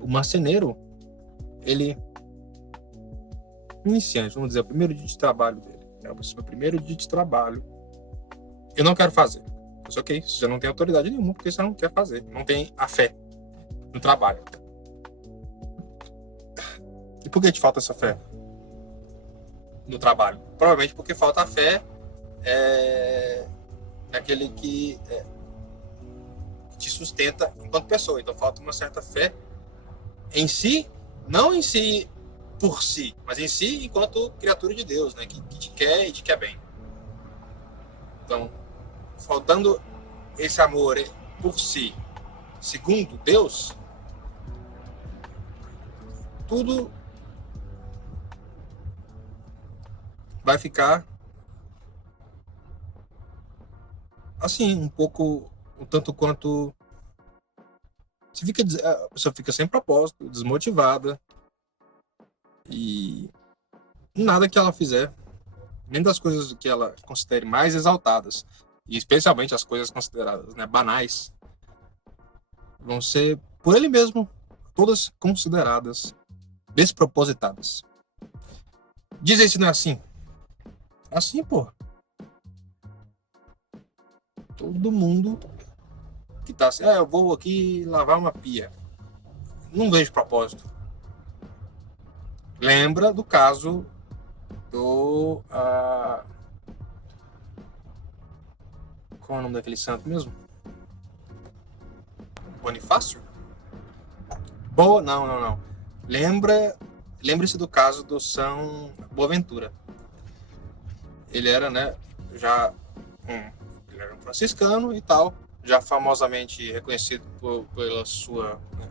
O marceneiro, ele iniciante, vamos dizer, o primeiro dia de trabalho dele. É o meu primeiro dia de trabalho. Eu não quero fazer. Mas ok, você já não tem autoridade nenhuma, porque você não quer fazer. Não tem a fé no trabalho. E por que te falta essa fé no trabalho? Provavelmente porque falta a fé naquele que te sustenta enquanto pessoa. Então falta uma certa fé em si, não em si por si, mas em si enquanto criatura de Deus, né, que te quer e te quer bem. Então, faltando esse amor por si, segundo Deus, tudo vai ficar assim, um pouco, um tanto quanto a pessoa fica sem propósito, desmotivada, e nada que ela fizer, nem das coisas que ela considere mais exaltadas, e especialmente as coisas consideradas, né, banais, vão ser, por ele mesmo, todas consideradas despropositadas. Dizem se não é assim. Assim, pô. Todo mundo que tá assim, eu vou aqui lavar uma pia. Não vejo propósito. Lembra do caso do... qual é o nome daquele santo mesmo? Bonifácio? Não. Lembre-se do caso do São Boaventura. Ele era, né, ele era um franciscano e tal. já famosamente reconhecido pela sua, né,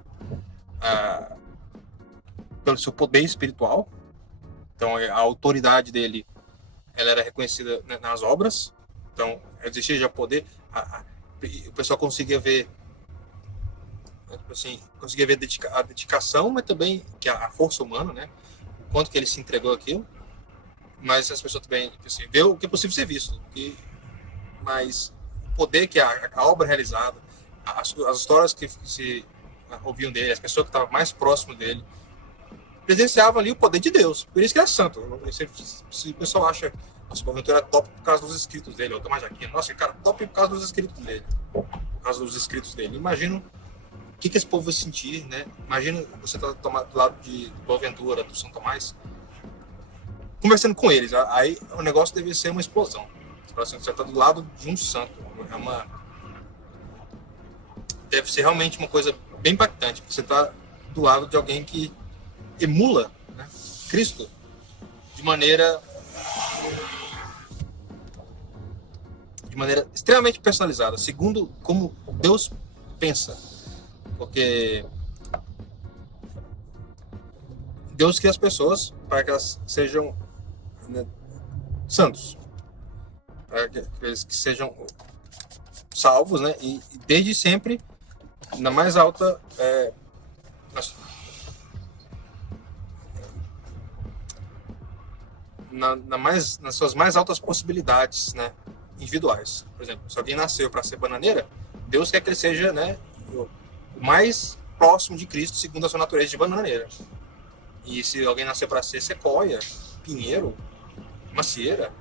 pelo seu poder espiritual. Então, a autoridade dele, ela era reconhecida, né, nas obras. Então, existia já poder. O pessoal conseguia ver, assim, a dedicação, mas também que a força humana, né? O quanto que ele se entregou aquilo. Mas as pessoas também, assim, vê o que é possível ser visto. Mas o poder que a obra realizada, as histórias que se ouviam dele, as pessoas que estavam mais próximas dele, presenciavam ali o poder de Deus. Por isso que é santo. Se o pessoal acha que o Boaventura é top por causa dos escritos dele, ou Tomás de Aquino, nossa, cara, top por causa dos escritos dele. Por causa dos escritos dele. Imagina o que esse povo vai sentir, né? Imagina você tá do lado de Boaventura, do São Tomás, conversando com eles. Aí o negócio deve ser uma explosão. Você está do lado de um santo. Deve ser realmente uma coisa bem impactante. Você está do lado de alguém que emula, né, Cristo de maneira extremamente personalizada, segundo como Deus pensa. Porque Deus cria as pessoas para que elas sejam, né, santos, para que eles que sejam salvos, né? E desde sempre, na mais alta, nas suas mais altas possibilidades, né, individuais. Por exemplo, se alguém nasceu para ser bananeira, Deus quer que ele seja, né, o mais próximo de Cristo, segundo a sua natureza de bananeira. E se alguém nasceu para ser sequoia, pinheiro, macieira,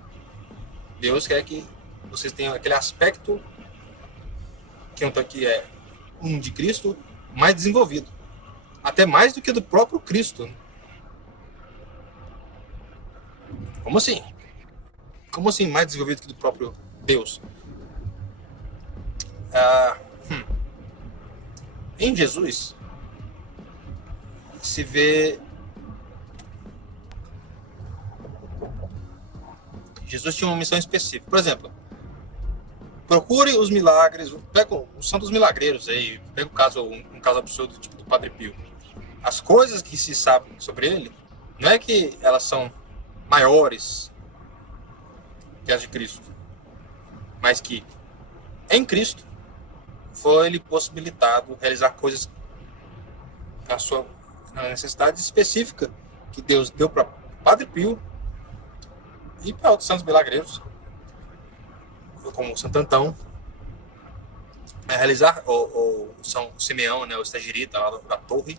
Deus quer que vocês tenham aquele aspecto que é de Cristo mais desenvolvido, até mais do que do próprio Cristo. Como assim? Como assim mais desenvolvido que do próprio Deus? Em Jesus se vê Jesus tinha uma missão específica. Por exemplo, procure os milagres, pega os santos milagreiros aí, pega um caso absurdo tipo do Padre Pio. As coisas que se sabem sobre ele, não é que elas são maiores que as de Cristo, mas que em Cristo foi-lhe possibilitado realizar coisas na necessidade específica que Deus deu para Padre Pio e para outros santos milagreiros, como o Santo Antão, realizar o São Simeão, né, o estagirita lá da torre,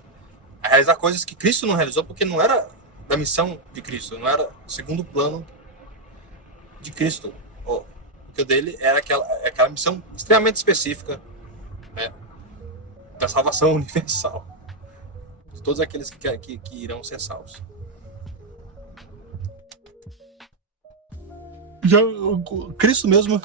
a realizar coisas que Cristo não realizou porque não era da missão de Cristo, não era segundo o plano de Cristo. O que dele era aquela missão extremamente específica, né, da salvação universal de todos aqueles que irão ser salvos. Já o Cristo mesmo,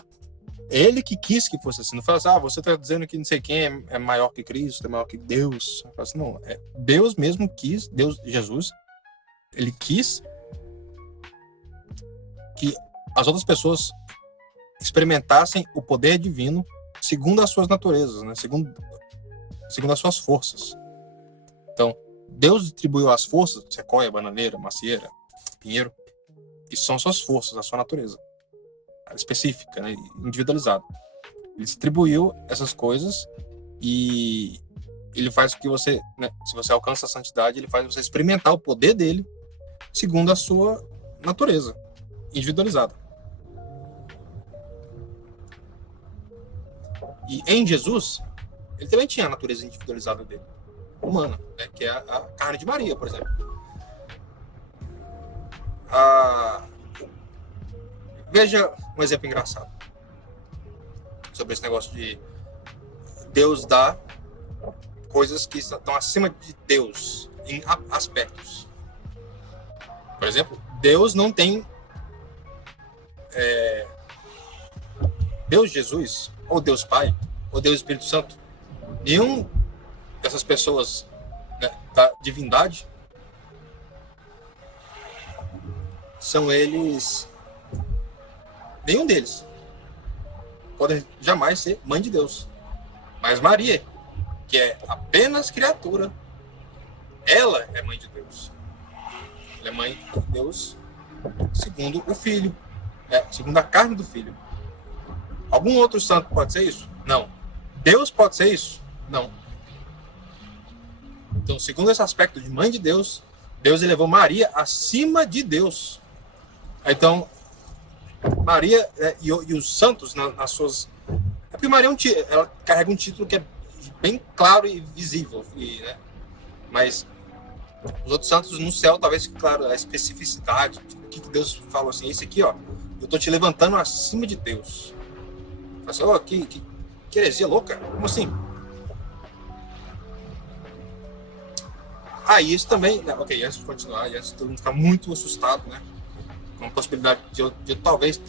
ele que quis que fosse assim. Não fala assim, você está dizendo que não sei quem é maior que Cristo, é maior que Deus. Fala assim, não, Deus mesmo quis, Deus, Jesus, ele quis que as outras pessoas experimentassem o poder divino segundo as suas naturezas, né? segundo as suas forças. Então, Deus distribuiu as forças, sequoia, bananeira, macieira, pinheiro, e são suas forças, a sua natureza específica, né, individualizada. Ele distribuiu essas coisas e ele faz com que você, né, se você alcança a santidade, ele faz você experimentar o poder dele segundo a sua natureza individualizada. E em Jesus, ele também tinha a natureza individualizada dele, humana, né, que é a carne de Maria, por exemplo. Veja um exemplo engraçado sobre esse negócio de Deus dar coisas que estão acima de Deus em aspectos. Por exemplo, Deus não tem Deus Jesus, ou Deus Pai, ou Deus Espírito Santo. Nenhum dessas pessoas, né, da divindade são eles. Nenhum deles pode jamais ser mãe de Deus. Mas Maria, que é apenas criatura, ela é mãe de Deus. Ela é mãe de Deus segundo o Filho, segundo a carne do Filho. Algum outro santo pode ser isso? Não. Deus pode ser isso? Não. Então, segundo esse aspecto de mãe de Deus, Deus elevou Maria acima de Deus. Então, Maria e os santos nas suas... É porque Maria ela carrega um título que é bem claro e visível, né? Mas os outros santos no céu, talvez, claro, a especificidade, o que Deus falou assim, esse aqui, ó, eu tô te levantando acima de Deus. Assim, oh, que heresia louca, como assim? Isso também, né? Ok, antes de continuar, antes de todo mundo ficar muito assustado, né, com a possibilidade de eu talvez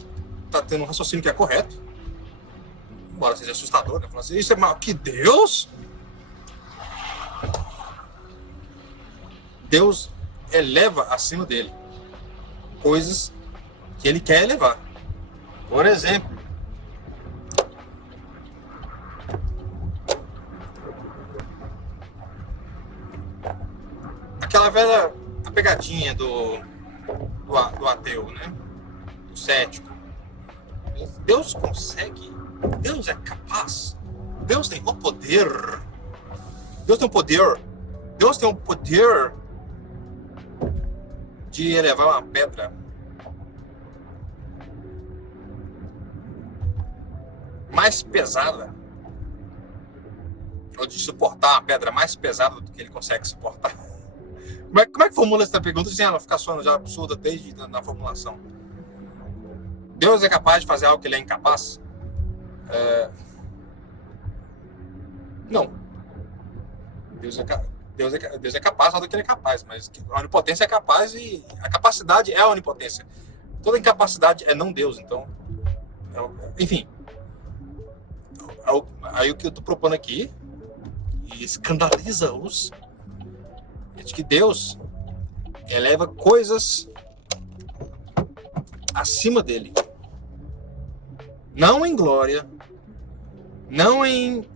estar tendo um raciocínio que é correto, embora seja assustador, né, falando assim, isso é mal que Deus eleva acima dele coisas que ele quer elevar. Por exemplo, aquela velha pegadinha do ateu, né? Do cético. Deus consegue, Deus é capaz, Deus tem o poder, Deus tem o poder de elevar uma pedra mais pesada, ou de suportar uma pedra mais pesada do que ele consegue suportar. Como é que formula essa pergunta sem ela ficar soando já absurda desde na formulação? Deus é capaz de fazer algo que ele é incapaz? Não. Deus é capaz do que ele é capaz, mas a onipotência é capaz e a capacidade é a onipotência. Toda incapacidade é não Deus, então... Enfim. Aí o que eu estou propondo aqui, e escandaliza-os, é de que Deus eleva coisas acima dele. Não em glória, não em...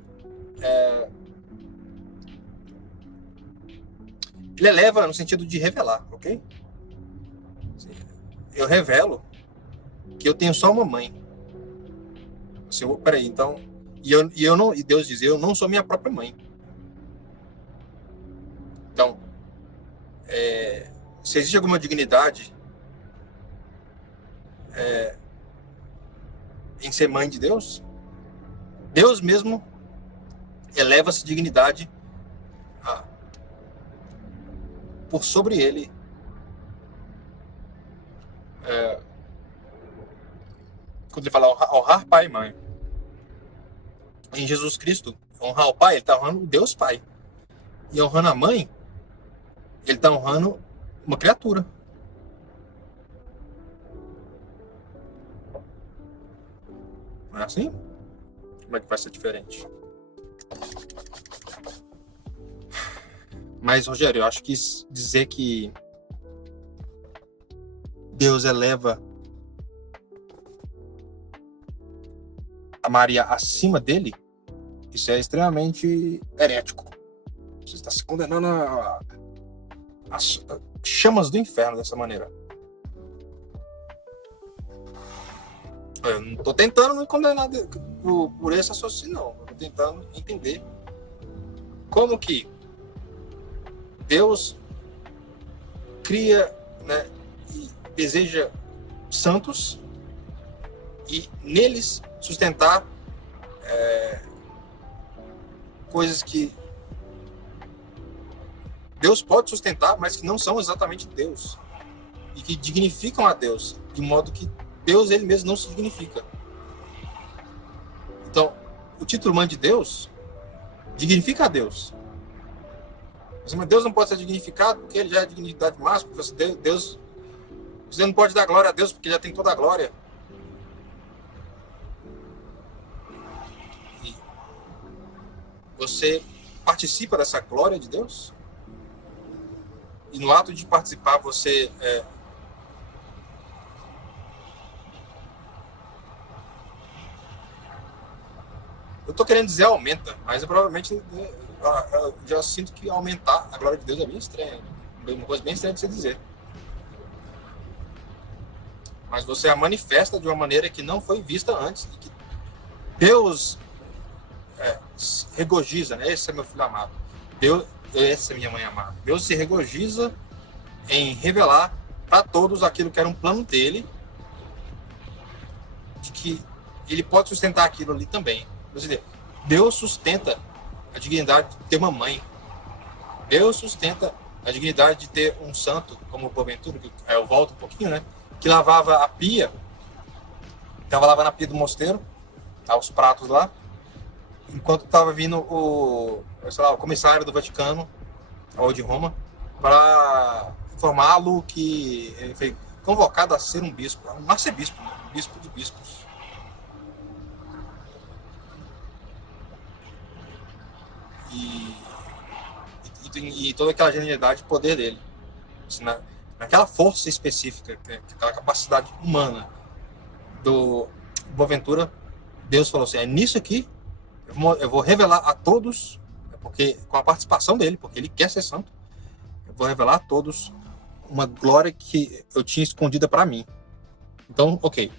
Ele eleva no sentido de revelar, ok? Eu revelo que eu tenho só uma mãe. Assim, peraí, então... E Deus diz, eu não sou minha própria mãe. Então, se existe alguma dignidade em ser mãe de Deus, Deus mesmo eleva essa dignidade por sobre ele. Quando ele fala honrar pai e mãe, em Jesus Cristo, honrar o pai, ele está honrando Deus Pai. E honrando a mãe, ele está honrando uma criatura. Não é assim? Como é que vai ser diferente? Mas, Rogério, eu acho que dizer que Deus eleva a Maria acima dele, isso é extremamente herético. Você está se condenando às chamas do inferno dessa maneira. Eu não estou tentando me condenar por esse raciocínio, não. Estou tentando entender como que Deus cria, né, e deseja santos e neles sustentar coisas que Deus pode sustentar, mas que não são exatamente Deus e que dignificam a Deus, de modo que Deus ele mesmo não se dignifica. Então, o título mãe de Deus dignifica a Deus. Mas Deus não pode ser dignificado porque ele já é a dignidade máxima. Deus, você não pode dar glória a Deus porque já tem toda a glória. E você participa dessa glória de Deus? E no ato de participar, você Eu tô querendo dizer aumenta, mas eu provavelmente eu já sinto que aumentar a glória de Deus é bem estranho. Uma coisa bem estranha de se dizer. Mas você a manifesta de uma maneira que não foi vista antes. E que Deus se regozija, né? Esse é meu filho amado. Essa é minha mãe amada. Deus se regozija em revelar para todos aquilo que era um plano dele, de que ele pode sustentar aquilo ali também. Deus sustenta a dignidade de ter uma mãe. Deus sustenta a dignidade de ter um santo, como o Boaventura, que eu volto um pouquinho, né? Que lavava a pia, estava lavando a pia do mosteiro, os pratos lá, enquanto estava vindo o comissário do Vaticano, ou de Roma, para informá-lo que ele foi convocado a ser um bispo, um arcebispo, né? Um bispo de bispos. E toda aquela genialidade e poder dele. Assim, naquela força específica, aquela capacidade humana do Boaventura, Deus falou assim, é nisso aqui, eu vou revelar a todos, porque com a participação dele, porque ele quer ser santo, eu vou revelar a todos uma glória que eu tinha escondida para mim. Então, ok,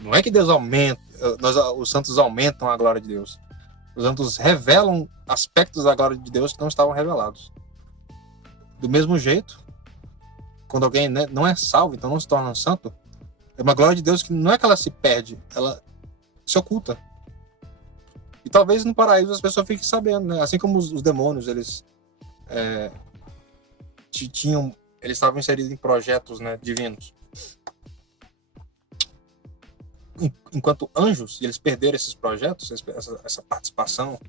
não é que Deus aumenta, os santos aumentam a glória de Deus. Os santos revelam aspectos da glória de Deus que não estavam revelados. Do mesmo jeito, quando alguém não é salvo, então não se torna um santo, é uma glória de Deus que não é que ela se perde, ela se oculta. E talvez no paraíso as pessoas fiquem sabendo, né? Assim como os demônios, eles estavam inseridos em projetos, né, divinos. Enquanto anjos, eles perderam esses projetos, essa participação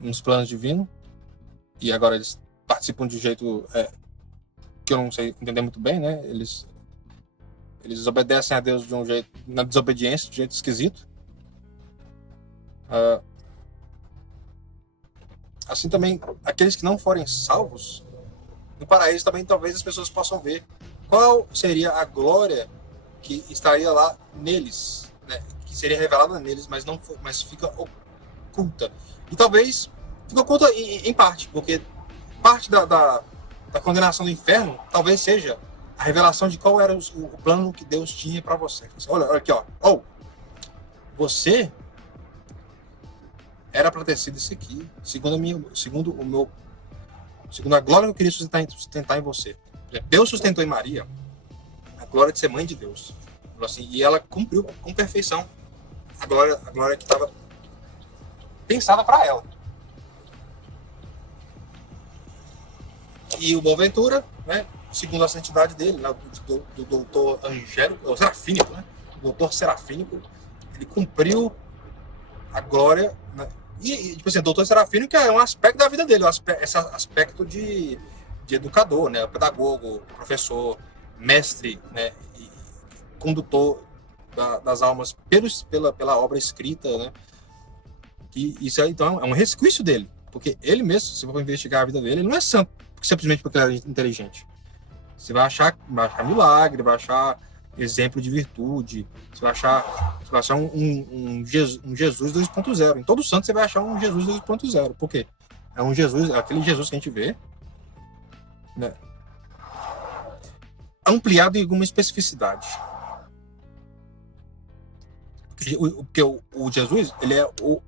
nos planos divinos, e agora eles participam de um jeito que eu não sei entender muito bem, né? Eles obedecem a Deus de um jeito, na desobediência, de um jeito esquisito. Assim também, aqueles que não forem salvos, no paraíso também talvez as pessoas possam ver qual seria a glória que estaria lá neles, né? Que seria revelada neles, mas fica oculta. E talvez fica oculta em parte, porque parte da condenação do inferno talvez seja a revelação de qual era o plano que Deus tinha para você. Olha aqui, ó. Você era para ter sido isso aqui, segundo a glória que eu queria sustentar em você. Deus sustentou em Maria a glória de ser mãe de Deus. Assim, e ela cumpriu com perfeição a glória que estava pensada para ela. E o Boaventura, né, segundo a santidade dele, né, do doutor angélico, serafínico, né, o doutor serafínico, ele cumpriu a glória, né, e tipo assim, o doutor serafínico é um aspecto da vida dele, esse aspecto de educador, né, pedagogo, professor, mestre, né, e condutor das almas pela obra escrita, né, que isso aí, então, é um resquício dele, porque ele mesmo, se você investigar a vida dele, ele não é santo simplesmente porque ele era inteligente. Você vai achar milagre, vai achar exemplo de virtude, você vai achar um Jesus 2.0. Em todo santo você vai achar um Jesus 2.0. Por quê? É um Jesus, aquele Jesus que a gente vê, né, ampliado em alguma especificidade. Porque o Jesus, ele é o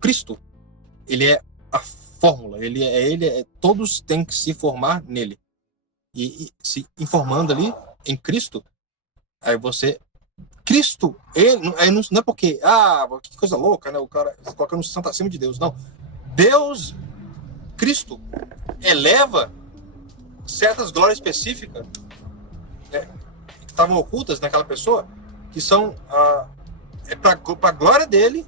Cristo, ele é a fórmula, todos têm que se formar nele. E se informando ali em Cristo, aí você... Cristo, ele não é porque... que coisa louca, né? O cara colocando o santo acima de Deus. Não. Deus, Cristo, eleva certas glórias específicas, né, que estavam ocultas naquela pessoa, que são para a glória dele.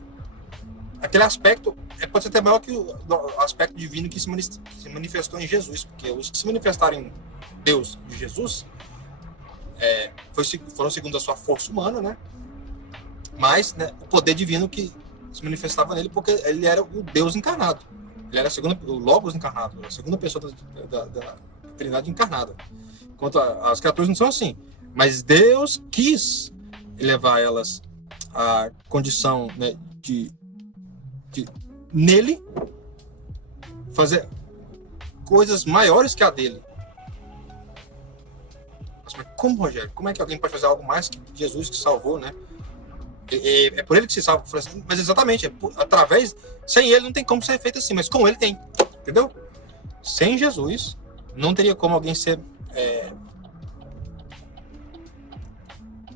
Aquele aspecto pode ser até maior que o aspecto divino que se manifestou em Jesus, porque os que se manifestaram em Deus de Jesus foram segundo a sua força humana, né? Mas, né, o poder divino que se manifestava nele, porque ele era o Deus encarnado. Ele era o Logos encarnado, a segunda pessoa da Trindade encarnada. Enquanto as criaturas não são assim. Mas Deus quis elevar elas à condição, né, de de nele fazer coisas maiores que a dele. Mas como, Rogério? Como é que alguém pode fazer algo mais que Jesus que salvou, né? É por ele que se salva. Mas exatamente, através... Sem ele não tem como ser feito assim, mas com ele tem. Entendeu? Sem Jesus, não teria como alguém ser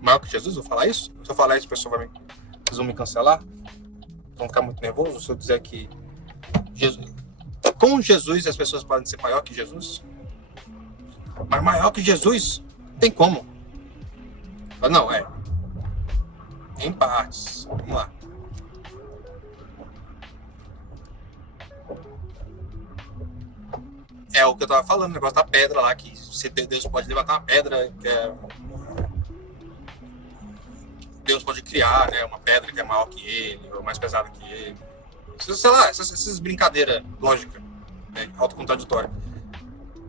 maior que Jesus. Vou falar isso? Se eu falar isso, vocês vão me cancelar? Vão ficar muito nervosos se eu dizer que com Jesus as pessoas podem ser maior que Jesus? Mas maior que Jesus? Tem como? Não, em partes. Vamos lá. É o que eu tava falando, o negócio da pedra lá, que Deus pode levantar uma pedra, Deus pode criar, né, uma pedra que é maior que ele, ou mais pesada que ele. Sei lá, essas brincadeiras lógicas, né, autocontraditórias.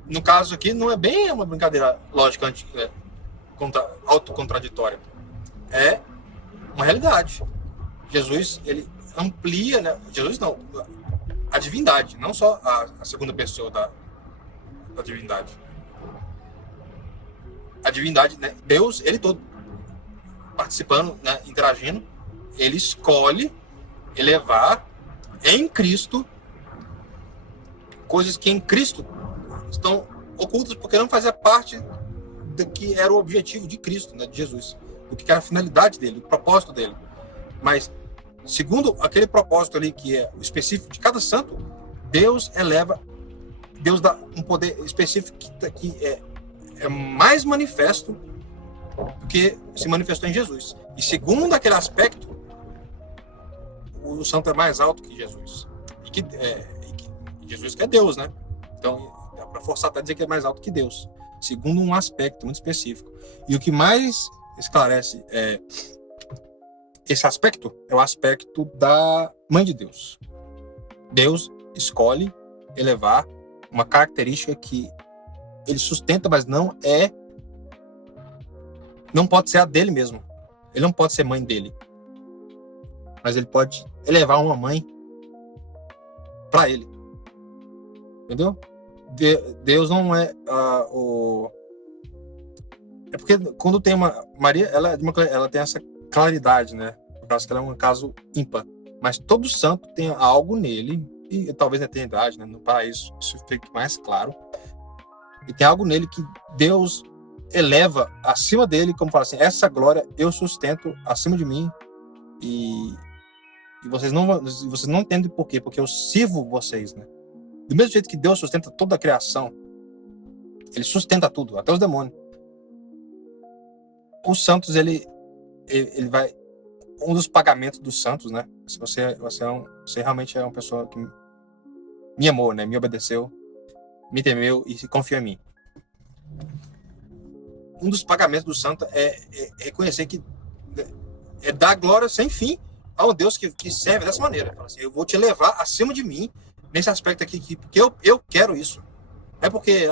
No caso aqui, não é bem uma brincadeira lógica autocontraditória. É uma realidade. Jesus, ele amplia, né? Jesus não, a divindade, não só a segunda pessoa da divindade. A divindade, né? Deus, ele todo participando, né? Interagindo, ele escolhe elevar em Cristo coisas que em Cristo estão ocultas porque não fazia parte do que era o objetivo de Cristo, né? De Jesus, do que era a finalidade dele, o propósito dele. Mas, segundo aquele propósito ali que é o específico de cada santo, Deus dá um poder específico que é mais manifesto do que se manifestou em Jesus. E segundo aquele aspecto, o santo é mais alto que Jesus. E que Jesus que é Deus, né? Então, dá para forçar até dizer que é mais alto que Deus, segundo um aspecto muito específico. E o que mais esclarece esse aspecto é o aspecto da Mãe de Deus. Deus escolhe elevar uma característica que ele sustenta, mas não pode ser a dele mesmo. Ele não pode ser mãe dele. Mas ele pode elevar uma mãe para ele. Entendeu? Deus não é É porque quando tem Maria, ela tem essa claridade, né? Por causa que ela é um caso ímpar. Mas todo santo tem algo nele, e talvez na eternidade, né? No paraíso, isso fique mais claro. E tem algo nele que Deus eleva acima dele, como fala assim, essa glória eu sustento acima de mim, e vocês não entendem por quê, porque eu sirvo vocês, né? Do mesmo jeito que Deus sustenta toda a criação, ele sustenta tudo, até os demônios. Os santos, ele vai... Um dos pagamentos dos santos, né? Se você realmente é uma pessoa que me amou, né? Me obedeceu, me temeu e confiou em mim. Um dos pagamentos do santo é reconhecer que é dar glória sem fim ao Deus que serve dessa maneira. Fala assim, eu vou te levar acima de mim nesse aspecto aqui, porque eu quero isso. Não é porque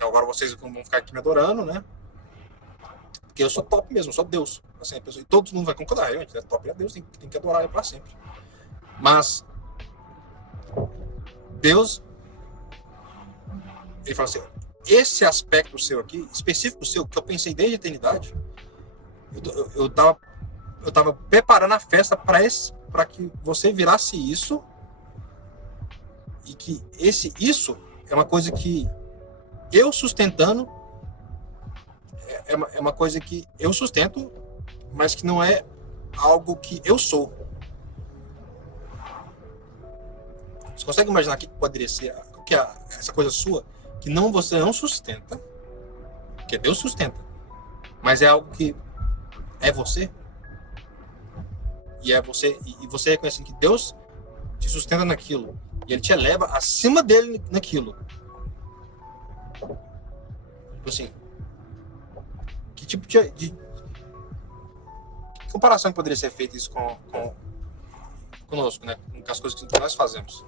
agora vocês vão ficar aqui me adorando, né? Porque eu sou top mesmo, eu sou Deus. Assim, e todo mundo vai concordar, gente, é top, é Deus, tem que adorar ele para sempre. Mas Deus, ele fala assim, esse aspecto seu aqui, específico seu, que eu pensei desde a eternidade, eu tava preparando a festa para que você virasse isso, e que isso é uma coisa que eu sustentando, é uma coisa que eu sustento, mas que não é algo que eu sou. Você consegue imaginar o que poderia ser essa coisa sua que você não sustenta, que Deus sustenta, mas é algo que é você, e você reconhecendo que Deus te sustenta naquilo e ele te eleva acima dele naquilo. Tipo assim, que tipo de comparação que poderia ser feita isso conosco, né? Com as coisas que nós fazemos.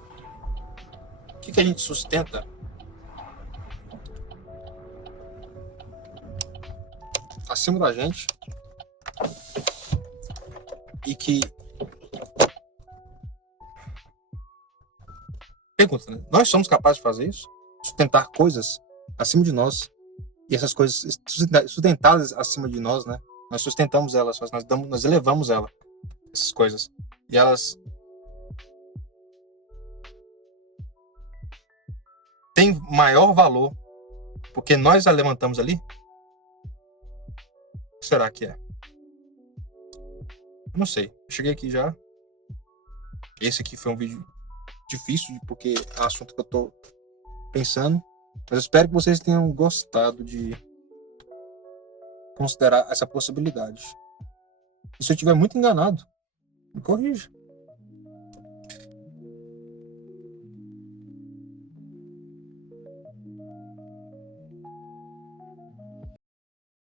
O que a gente sustenta acima da gente e que... Pergunta, né? Nós somos capazes de fazer isso? Sustentar coisas acima de nós, e essas coisas sustentadas acima de nós, né? Nós sustentamos elas, nós elevamos ela, essas coisas. E elas têm maior valor porque nós a levantamos ali? O que será que é? Eu não sei. Eu cheguei aqui já. Esse aqui foi um vídeo difícil, porque é um assunto que eu tô pensando. Mas eu espero que vocês tenham gostado de considerar essa possibilidade. E se eu estiver muito enganado, me corrija.